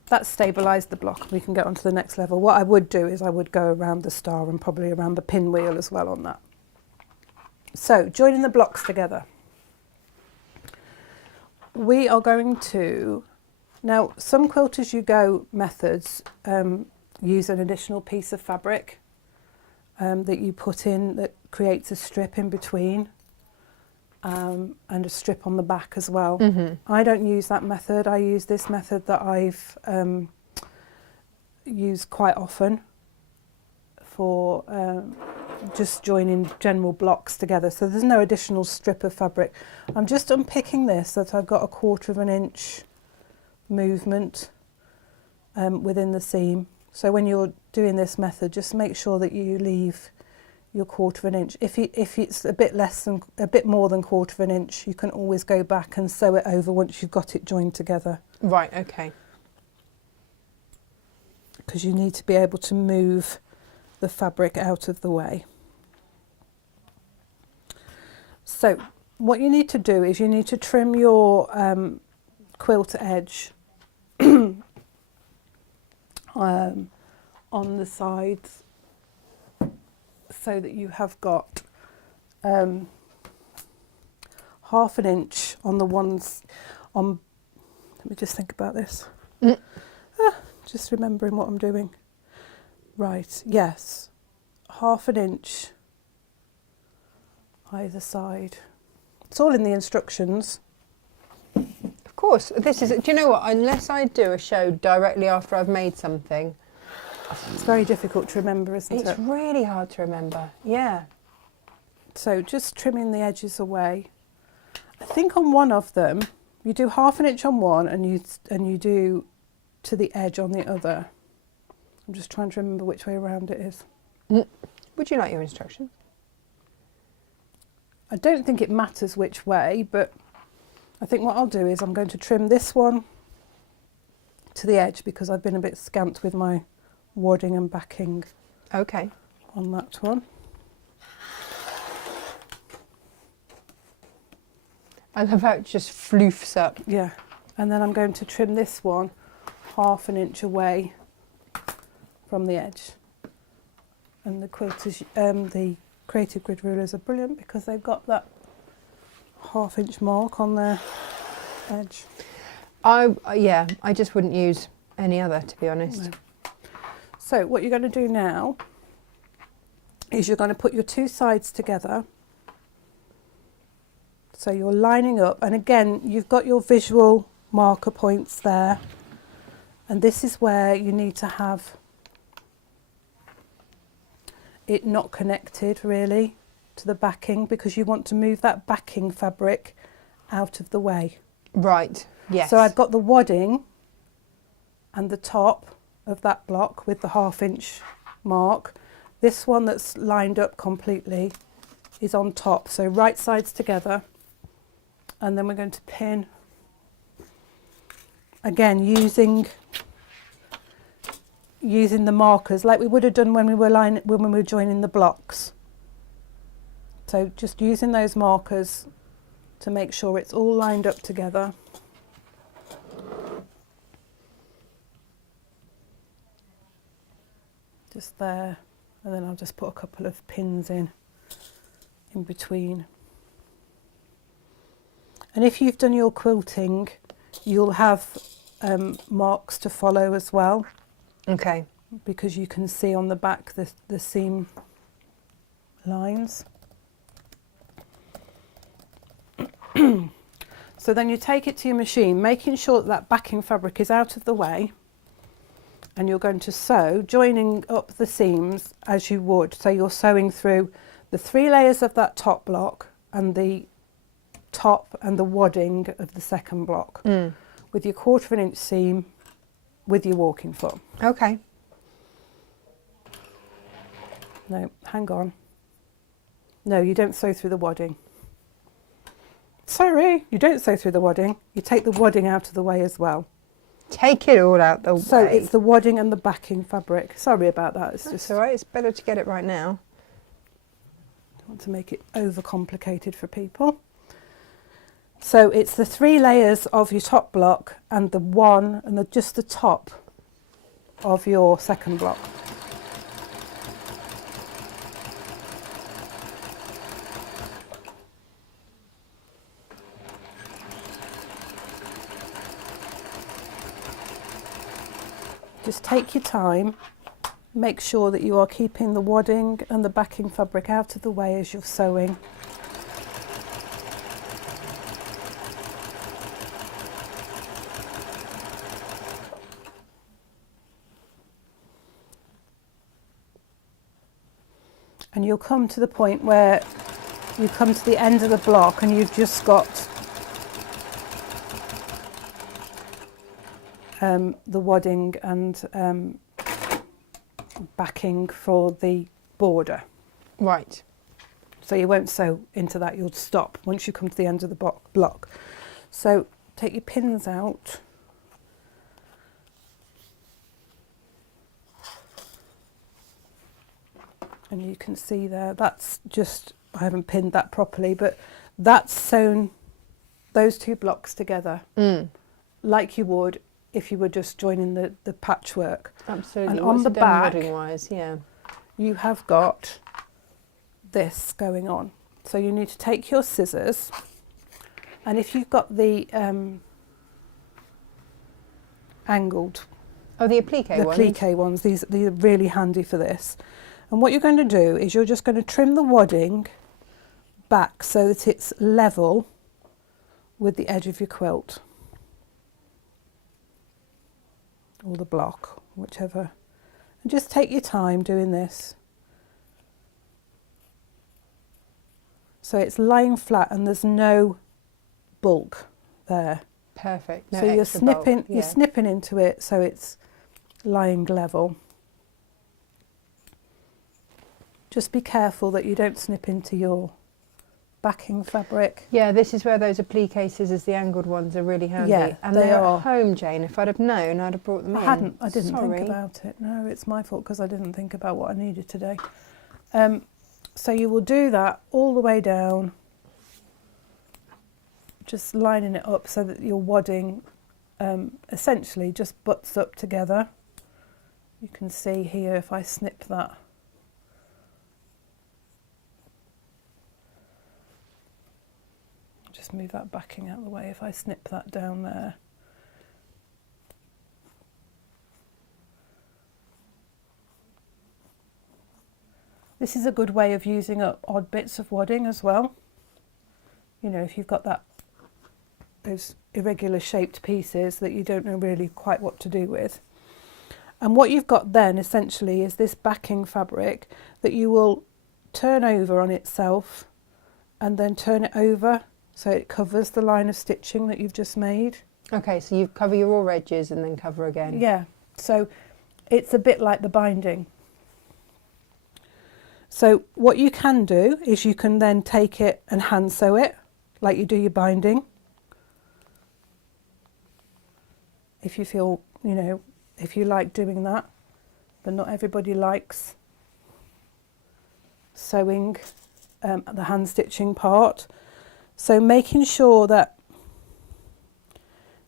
That's stabilised the block. We can get on to the next level. What I would do is I would go around the star and probably around the pinwheel as well on that. So, joining the blocks together. We are going to, now some Quilt-as-you-go methods use an additional piece of fabric that you put in that creates a strip in between and a strip on the back as well. I don't use that method. I use this method that I've used quite often for just joining general blocks together. So there's no additional strip of fabric. I'm just unpicking this so that I've got a 1/4 inch movement within the seam. So when you're doing this method, just make sure that you leave your 1/4 inch. If it's a bit more than 1/4 inch, you can always go back and sew it over once you've got it joined together. Right, okay. Because you need to be able to move the fabric out of the way. So what you need to do is you need to trim your quilt edge on the sides so that you have got 1/2 inch on the ones on, let me just think about this. Just remembering what I'm doing. Right, yes, 1/2 inch either side. It's all in the instructions. Of course, this is, do you know what, unless I do a show directly after I've made something, It's very difficult to remember, isn't it's it? really hard to remember, yeah. So just trimming the edges away. I think on one of them, you do 1/2 inch on one and you do to the edge on the other. I'm just trying to remember which way around it is. Would you like your instructions? I don't think it matters which way, but I think what I'll do is I'm going to trim this one to the edge because I've been a bit scant with my wadding and backing Okay. on that one. I love how it just floofs up. Yeah, and then I'm going to trim this one 1/2 inch away from the edge. And the the creative grid rulers are brilliant because they've got that 1/2 inch mark on their edge. Yeah, I just wouldn't use any other, to be honest. No. So what you're going to do now is you're going to put your two sides together. So you're lining up, and again, you've got your visual marker points there. And this is where you need to have it not connected really to the backing because you want to move that backing fabric out of the way. Right, yes. So I've got the wadding and the top of that block with the 1/2 inch mark, This one that's lined up completely is on top, so right sides together, and then we're going to pin again using the markers like we would have done when we were joining the blocks. So just using those markers to make sure it's all lined up together. Just there, and then I'll just put a couple of pins in between. And if you've done your quilting, you'll have marks to follow as well. Okay. Because you can see on the back the seam lines. So then you take it to your machine, making sure that backing fabric is out of the way, and you're going to sew, joining up the seams as you would. So you're sewing through the 3 layers of that top block and the top and the wadding of the second block with your 1/4 inch seam with your walking foot. Okay. No, hang on. No, you don't sew through the wadding. Sorry, you don't sew through the wadding. You take the wadding out of the way as well. Take it all out the way. So it's the wadding and the backing fabric. Sorry about that. It's That's just all right. It's better to get it right now. I want to make it overcomplicated for people. So it's the 3 layers of your top block and the one and just the top of your second block. Just take your time, make sure that you are keeping the wadding and the backing fabric out of the way as you're sewing. And you'll come to the point where you come to the end of the block and you've just got the wadding and backing for the border. Right. So you won't sew into that, you'll stop once you come to the end of the block. So take your pins out. And you can see there, that's just, I haven't pinned that properly, but that's sewn those 2 blocks together like you would if you were just joining the patchwork. Absolutely. And on the back, wise, yeah. you have got this going on. So you need to take your scissors, and if you've got the angled, the applique ones. The applique ones, these are really handy for this. And what you're going to do is you're just going to trim the wadding back so that it's level with the edge of your quilt. Or the block, whichever. And just take your time doing this. So it's lying flat and there's no bulk there. Perfect. No so you're extra bulk, snipping, yeah. you're snipping into it so it's lying level. Just be careful that you don't snip into your backing fabric. Yeah, this is where those applique scissors, the angled ones, are really handy. Yeah, and they they're are. at home, Jane. If I'd have known, I'd have brought them in. I didn't Sorry. think about it. No, it's my fault because I didn't think about what I needed today. So you will do that all the way down, just lining it up so that your wadding essentially just butts up together. You can see here if I snip that. Just move that backing out of the way if I snip that down there. This is a good way of using up odd bits of wadding as well. You know, if you've got those irregular shaped pieces that you don't know really quite what to do with. And what you've got then essentially is this backing fabric that you will turn over on itself and then turn it over so it covers the line of stitching that you've just made. Okay, so you cover your raw edges and then cover again. Yeah, so it's a bit like the binding. So what you can do is you can then take it and hand sew it like you do your binding. If you feel, you know, if you like doing that, but not everybody likes sewing the hand stitching part. So making sure that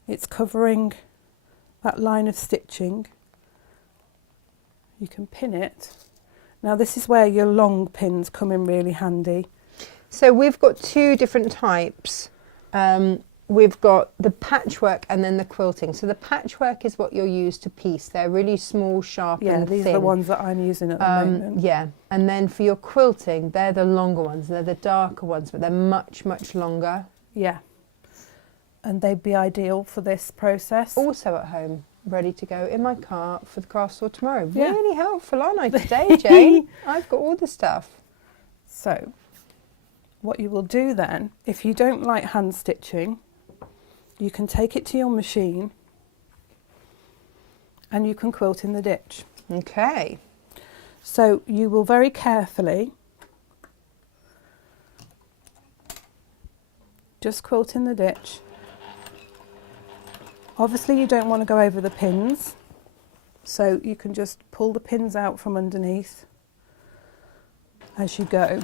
it's covering that line of stitching, you can pin it. Now this is where your long pins come in really handy. So we've got two different types. We've got the patchwork and then the quilting. So the patchwork is what you'll use to piece. They're really small, sharp and thin. These are the ones that I'm using at the moment. Yeah, and then for your quilting, they're the longer ones. They're the darker ones, but they're much, much longer. Yeah, and they'd be ideal for this process. Also at home, ready to go in my car for the craft store tomorrow. Yeah. Really helpful, aren't I, today, Jane? I've got all the stuff. So what you will do then, if you don't like hand stitching, you can take it to your machine and you can quilt in the ditch. Okay. So you will very carefully just quilt in the ditch. Obviously you don't want to go over the pins, so you can just pull the pins out from underneath as you go.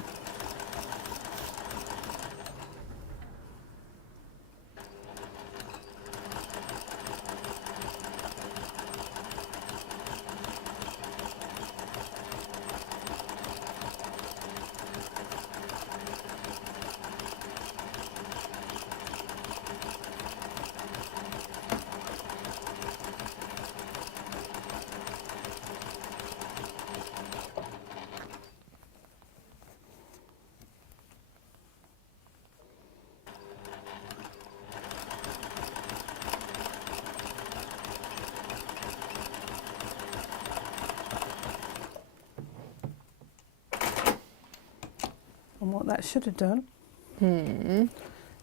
And what that should have done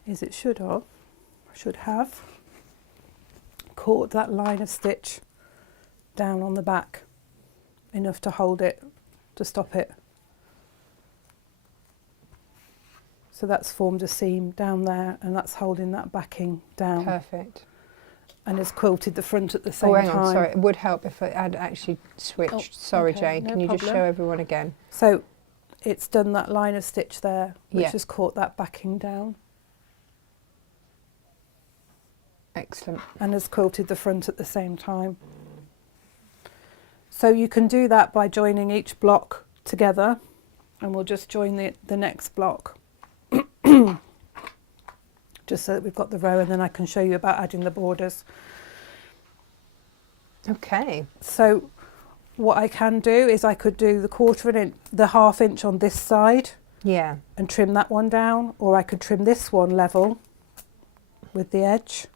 is it should have caught that line of stitch down on the back enough to hold it, to stop it. So that's formed a seam down there and that's holding that backing down. Perfect. And has quilted the front at the same Hang time. on, sorry. It would help if I had actually switched. Oh, Sorry, okay, Jane. no Can you just problem. show everyone again? So it's done that line of stitch there, which Yeah. has caught that backing down Excellent. and has quilted the front at the same time. So you can do that by joining each block together, and we'll just join the next block just so that we've got the row, and then I can show you about adding the borders. Okay. So what I can do is I could do the half inch on this side Yeah. and trim that one down, or I could trim this one level with the edge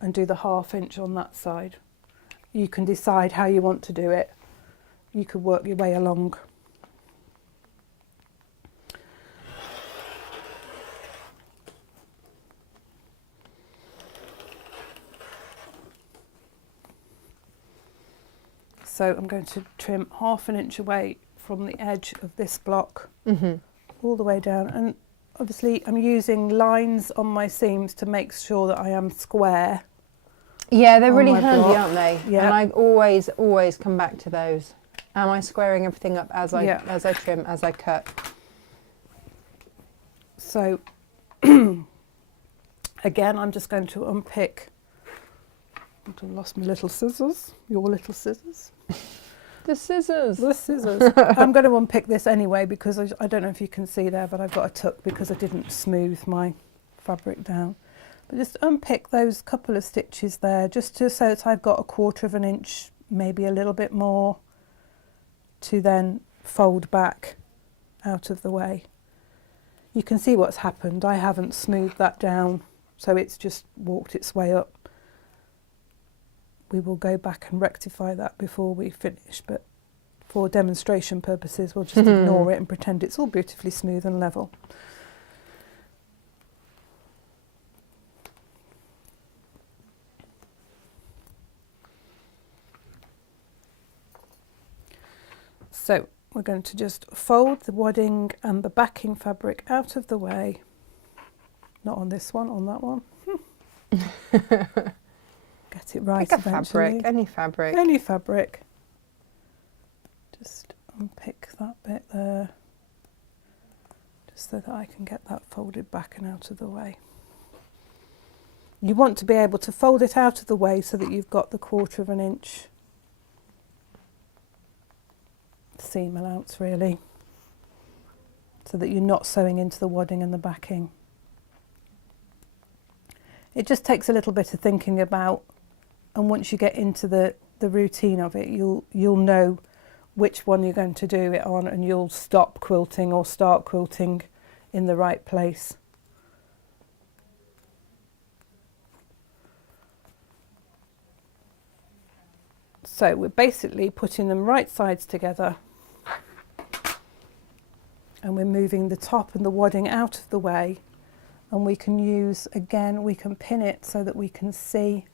and do the half inch on that side. You can decide how you want to do it. You could work your way along. So I'm going to trim half an inch away from the edge of this block all the way down, and obviously I'm using lines on my seams to make sure that I am square. Yeah, they're on really my handy, block. aren't they? Yeah. And I always come back to those. Am I squaring everything up as I Yeah. trim, as I cut? So again, I'm just going to unpick. I've lost my little scissors, your little scissors. The scissors. The scissors. I'm going to unpick this anyway because I don't know if you can see there, but I've got a tuck because I didn't smooth my fabric down. But just unpick those couple of stitches there, just so that I've got 1/4 of an inch, maybe a little bit more, to then fold back out of the way. You can see what's happened. I haven't smoothed that down, so it's just walked its way up. We will go back and rectify that before we finish, but for demonstration purposes we'll just ignore it and pretend it's all beautifully smooth and level. So we're going to just fold the wadding and the backing fabric out of the way. Not on this one, on that one. Get it right Pick a eventually. fabric, any fabric. Any fabric. Just unpick that bit there, just so that I can get that folded back and out of the way. You want to be able to fold it out of the way so that you've got the 1/4 inch seam allowance, really, so that you're not sewing into the wadding and the backing. It just takes a little bit of thinking about, and once you get into the routine of it, you'll know which one you're going to do it on, and you'll stop quilting or start quilting in the right place. So we're basically putting them right sides together, and we're moving the top and the wadding out of the way, and we can use, again, we can pin it so that we can see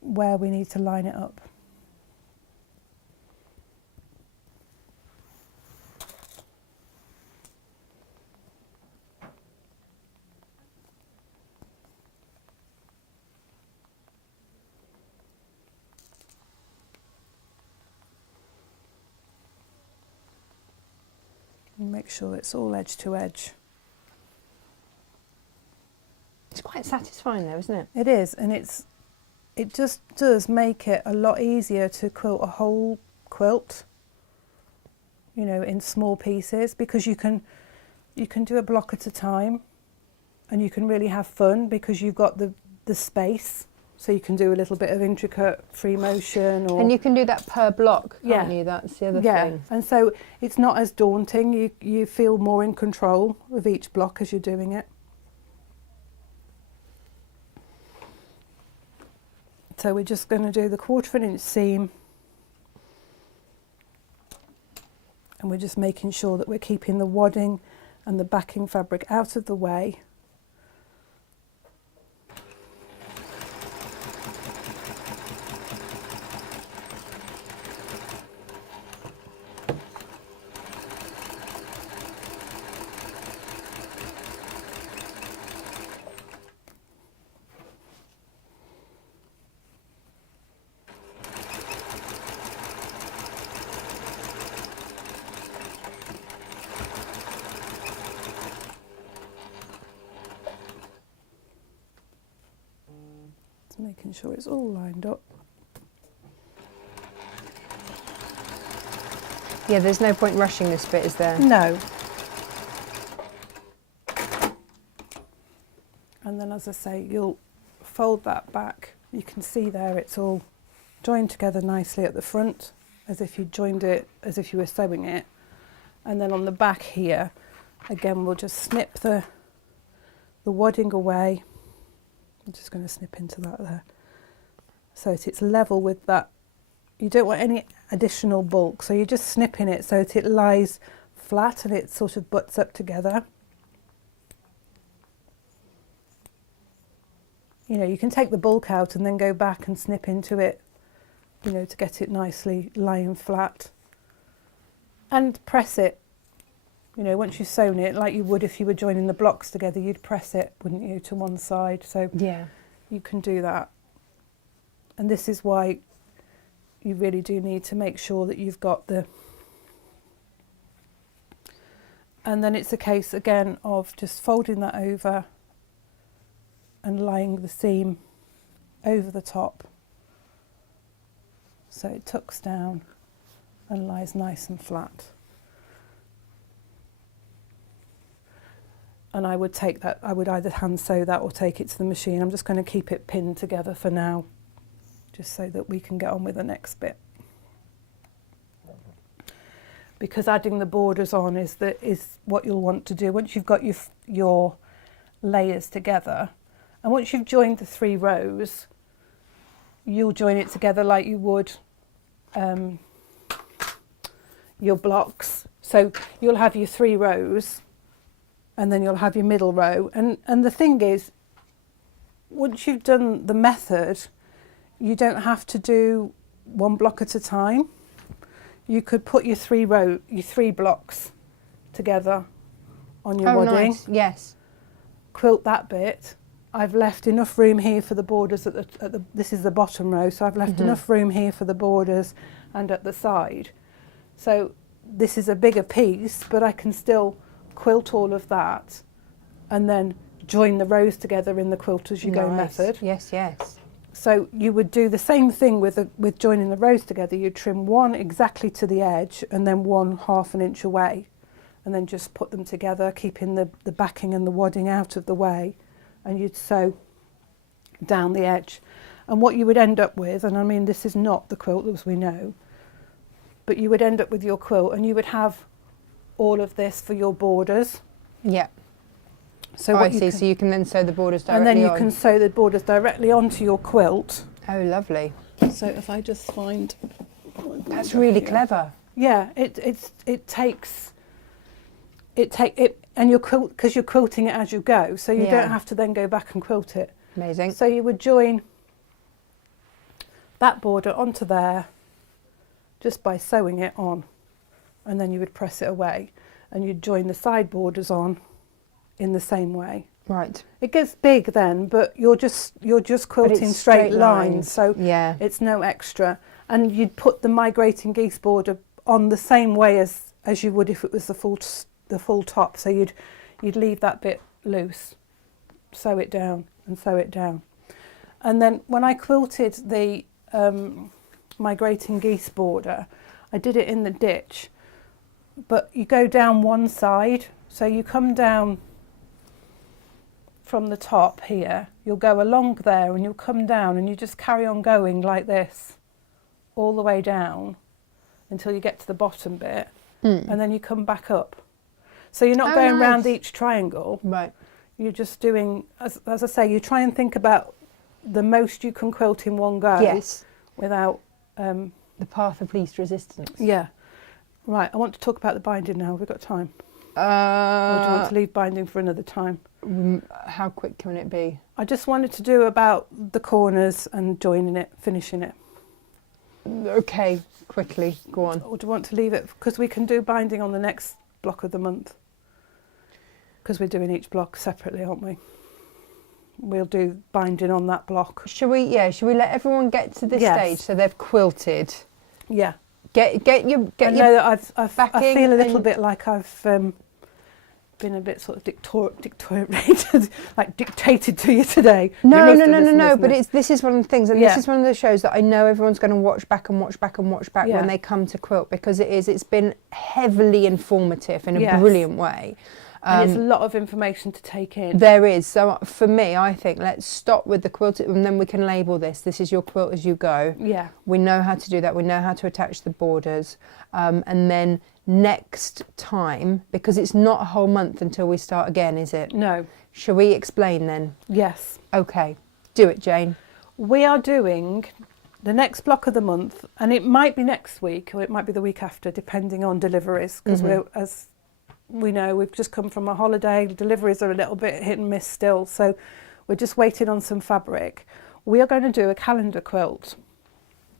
where we need to line it up. And make sure it's all edge to edge. It's quite satisfying though, isn't it? It is, and it just does make it a lot easier to quilt a whole quilt, you know, in small pieces, because you can do a block at a time, and you can really have fun because you've got the space, so you can do a little bit of intricate free motion, or And you can do that per block, can't Yeah. you? That's the other yeah, thing. and so it's not as daunting. You feel more in control of each block as you're doing it. So we're just going to do the 1/4 inch seam, and we're just making sure that we're keeping the wadding and the backing fabric out of the way. Making sure it's all lined up. Yeah, there's no point rushing this bit, is there? No. And then, as I say, you'll fold that back. You can see there it's all joined together nicely at the front, as if you joined it, as if you were sewing it. And then on the back here, again, we'll just snip the wadding away. I'm just going to snip into that there, so that it's level with that. You don't want any additional bulk, so you're just snipping it so that it lies flat and it sort of butts up together. You know, you can take the bulk out and then go back and snip into it, you know, to get it nicely lying flat. And press it. You know, once you've sewn it, like you would if you were joining the blocks together, you'd press it, wouldn't you, to one side? So Yeah. you can do that. And this is why you really do need to make sure that you've got the... And then it's a case, again, of just folding that over and laying the seam over the top, so it tucks down and lies nice and flat. And I would take that, I would either hand sew that or take it to the machine. I'm just going to keep it pinned together for now, just so that we can get on with the next bit. Because adding the borders on is what you'll want to do once you've got your layers together. And once you've joined the 3 rows, you'll join it together like you would your blocks. So you'll have your 3 rows, and then you'll have your middle row. And the thing is, once you've done the method, you don't have to do one block at a time. You could put your three blocks together on your wadding. Nice. Yes. Quilt that bit. I've left enough room here for the borders this is the bottom row, so I've left enough room here for the borders and at the side. So this is a bigger piece, but I can still quilt all of that and then join the rows together in the quilt-as-you-go method. Yes, yes. So you would do the same thing with joining the rows together. You'd trim one exactly to the edge and then one 1/2 inch away, and then just put them together, keeping the backing and the wadding out of the way, and you'd sew down the edge. And what you would end up with, and I mean this is not the quilt as we know, but you would end up with your quilt and you would have all of this for your borders. Yeah. So I see. So you can then sew the borders directly and then you on. can sew the borders directly onto your quilt. Oh, lovely. So if I just find... That's really clever. Yeah, it takes... and you're because you're quilting it as you go, so you don't have to then go back and quilt it. Amazing. So you would join that border onto there just by sewing it on, and then you would press it away, and you'd join the side borders on in the same way. Right. It gets big then, but you're just quilting straight lines, so yeah, it's no extra. And you'd put the migrating geese border on the same way as you would if it was the full top. So you'd leave that bit loose, sew it down and sew it down. And then when I quilted the migrating geese border, I did it in the ditch, but you go down one side, so you come down from the top here, you'll go along there and you'll come down and you just carry on going like this all the way down until you get to the bottom bit, and then you come back up. So you're not going round each triangle. Right. You're just doing, as I say, you try and think about the most you can quilt in one go. Yes. Without... the path of least resistance. Yeah. Right, I want to talk about the binding now. Have we got time? Or do you want to leave binding for another time? How quick can it be? I just wanted to do about the corners and joining it, finishing it. Okay, quickly, go on. Or do you want to leave it? Because we can do binding on the next block of the month. Because we're doing each block separately, aren't we? We'll do binding on that block. Should we let everyone get to this stage so they've quilted? Yeah. Get your I know that I feel a little and- bit like I've been a bit sort of dictated, like dictated to you today. No, There is no. to But this is one of the things, and this is one of the shows that I know everyone's going to watch back when they come to quilt, because it's been heavily informative in a brilliant way. And it's a lot of information to take in. There is. So for me, I think let's stop with the quilt, and then we can label this. This is your quilt as you go. Yeah. We know how to do that. We know how to attach the borders. And then next time, because it's not a whole month until we start again, is it? No. Shall we explain then? Yes. Okay. Do it, Jane. We are doing the next block of the month, and it might be next week or it might be the week after, depending on deliveries, because as we know, we've just come from a holiday. The deliveries are a little bit hit and miss still, so we're just waiting on some fabric. We are going to do a calendar quilt.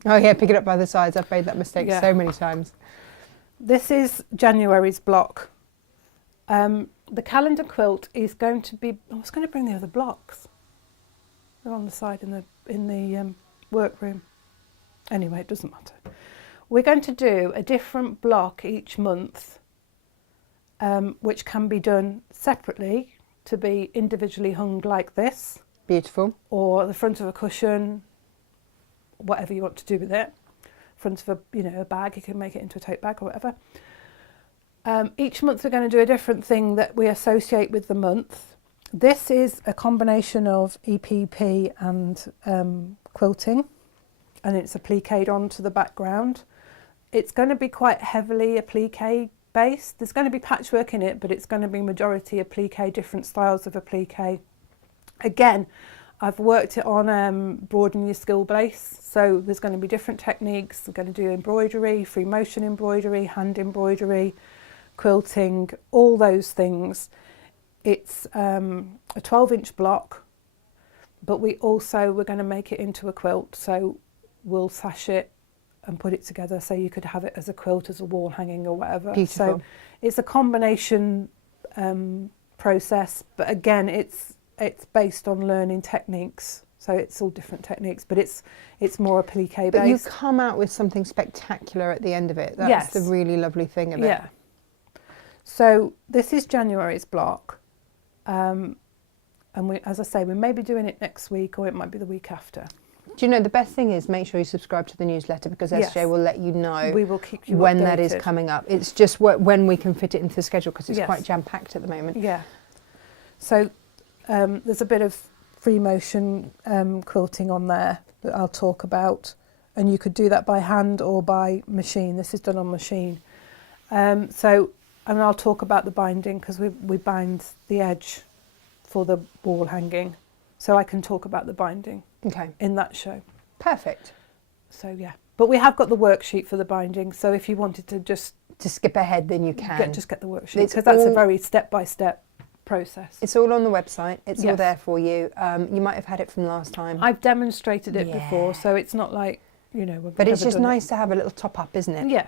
Oh yeah, pick it up by the sides. I've made that mistake so many times. This is January's block. The calendar quilt is going to be... I was going to bring the other blocks. They're on the side in the workroom. Anyway, it doesn't matter. We're going to do a different block each month, which can be done separately to be individually hung like this. Beautiful. Or the front of a cushion, whatever you want to do with it. Front of a bag, you can make it into a tote bag or whatever. Each month we're going to do a different thing that we associate with the month. This is a combination of EPP and quilting, and it's appliqued onto the background. It's going to be quite heavily applique based. There's going to be patchwork in it, but it's going to be majority applique, different styles of applique. Again, I've worked it on broaden your skill base, so there's going to be different techniques. I'm going to do embroidery, free motion embroidery, hand embroidery, quilting, all those things. It's a 12-inch block, but we're going to make it into a quilt, so we'll sash it and put it together so you could have it as a quilt, as a wall hanging or whatever. Beautiful. So it's a combination process, but again, it's based on learning techniques. So it's all different techniques, but it's more applique based. But you come out with something spectacular at the end of it. That's Yes. the really lovely thing of it. Yeah. So this is January's block. And we, as I say, we may be doing it next week, or it might be the week after. Do you know, the best thing is make sure you subscribe to the newsletter, because Yes. SJ will let you know We will keep you when updated. that is coming up. It's just when we can fit it into the schedule, because it's Yes. quite jam-packed at the moment. Yeah. So there's a bit of free motion quilting on there that I'll talk about, and you could do that by hand or by machine. This is done on machine. And I'll talk about the binding, because we bind the edge for the wall hanging, so I can talk about the binding Okay, in that show. perfect. So yeah, but we have got the worksheet for the binding, so if you wanted to just To skip ahead, then you can. just get the worksheet, It's because that's a all- very step-by-step process. It's all on the website. It's all Yes. there for you. You might have had it from last time. I've demonstrated it Yeah. before, so it's not like, you know, we've But it's never just done it. nice to have a little top up, isn't it? Yeah.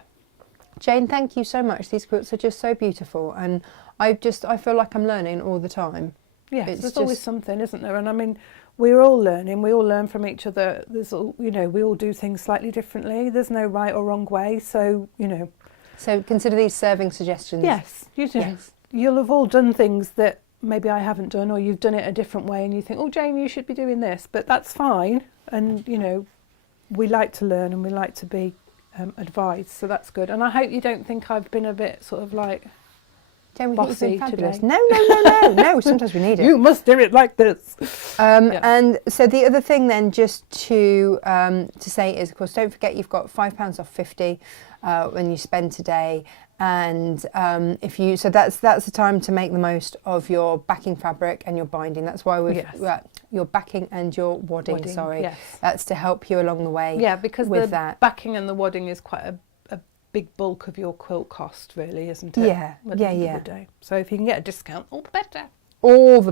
Jane, thank you so much. These quilts are just so beautiful, and I feel like I'm learning all the time. Yes, It's there's always just- something, isn't there? And I mean, we're all learning. We all learn from each other. There's all, you know, we all do things slightly differently. There's no right or wrong way. So, you know. So consider these serving suggestions. Yes, you do. Yes. You'll have all done things that maybe I haven't done, or you've done it a different way, and you think, oh, Jane, you should be doing this. But that's fine. And, you know, we like to learn and we like to be advised. So that's good. And I hope you don't think I've been a bit sort of like, Jane, we think you've been bossy fabulous. today. No. Sometimes we need it. you must do it like this. Yeah. And so the other thing then, just to say is, of course, don't forget you've got £5 off 50 when you spend today, and so that's the time to make the most of your backing fabric and your binding. That's why we've Yes. your backing and your wadding. Sorry, Yes. that's to help you along the way. Yeah, because with the that. backing and the wadding is quite a big bulk of your quilt cost, really, isn't it? Yeah, At the end yeah. of the day. So if you can get a discount, all the better. All the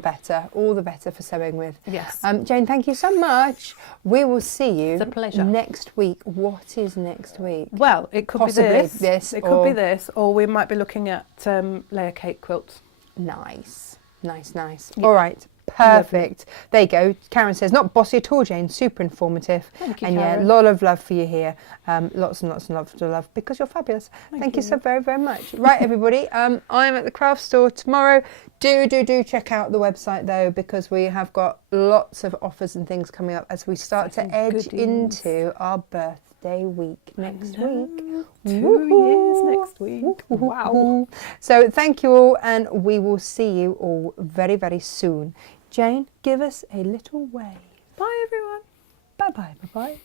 better for sewing with. Yes. Jane, thank you so much. We will see you It's a pleasure. next week. What is next week? Well, it could Possibly be this, It or- could be this, or we might be looking at layer cake quilts. Nice. Yeah. All right, perfect. There you go. Karen says, not bossy at all, Jane. Super informative. Thank you, And yeah, a Karen. lot of love for you here. Lots and lots and lots of love, because you're fabulous. Thank you so very, very much. Right, everybody. I'm at the craft store tomorrow. Do check out the website though, because we have got lots of offers and things coming up as we start to edge goodies. into our birthday week next week. 2 years next week. Wow. So thank you all, and we will see you all very, very soon. Jane, give us a little wave. Bye, everyone. Bye-bye, bye-bye.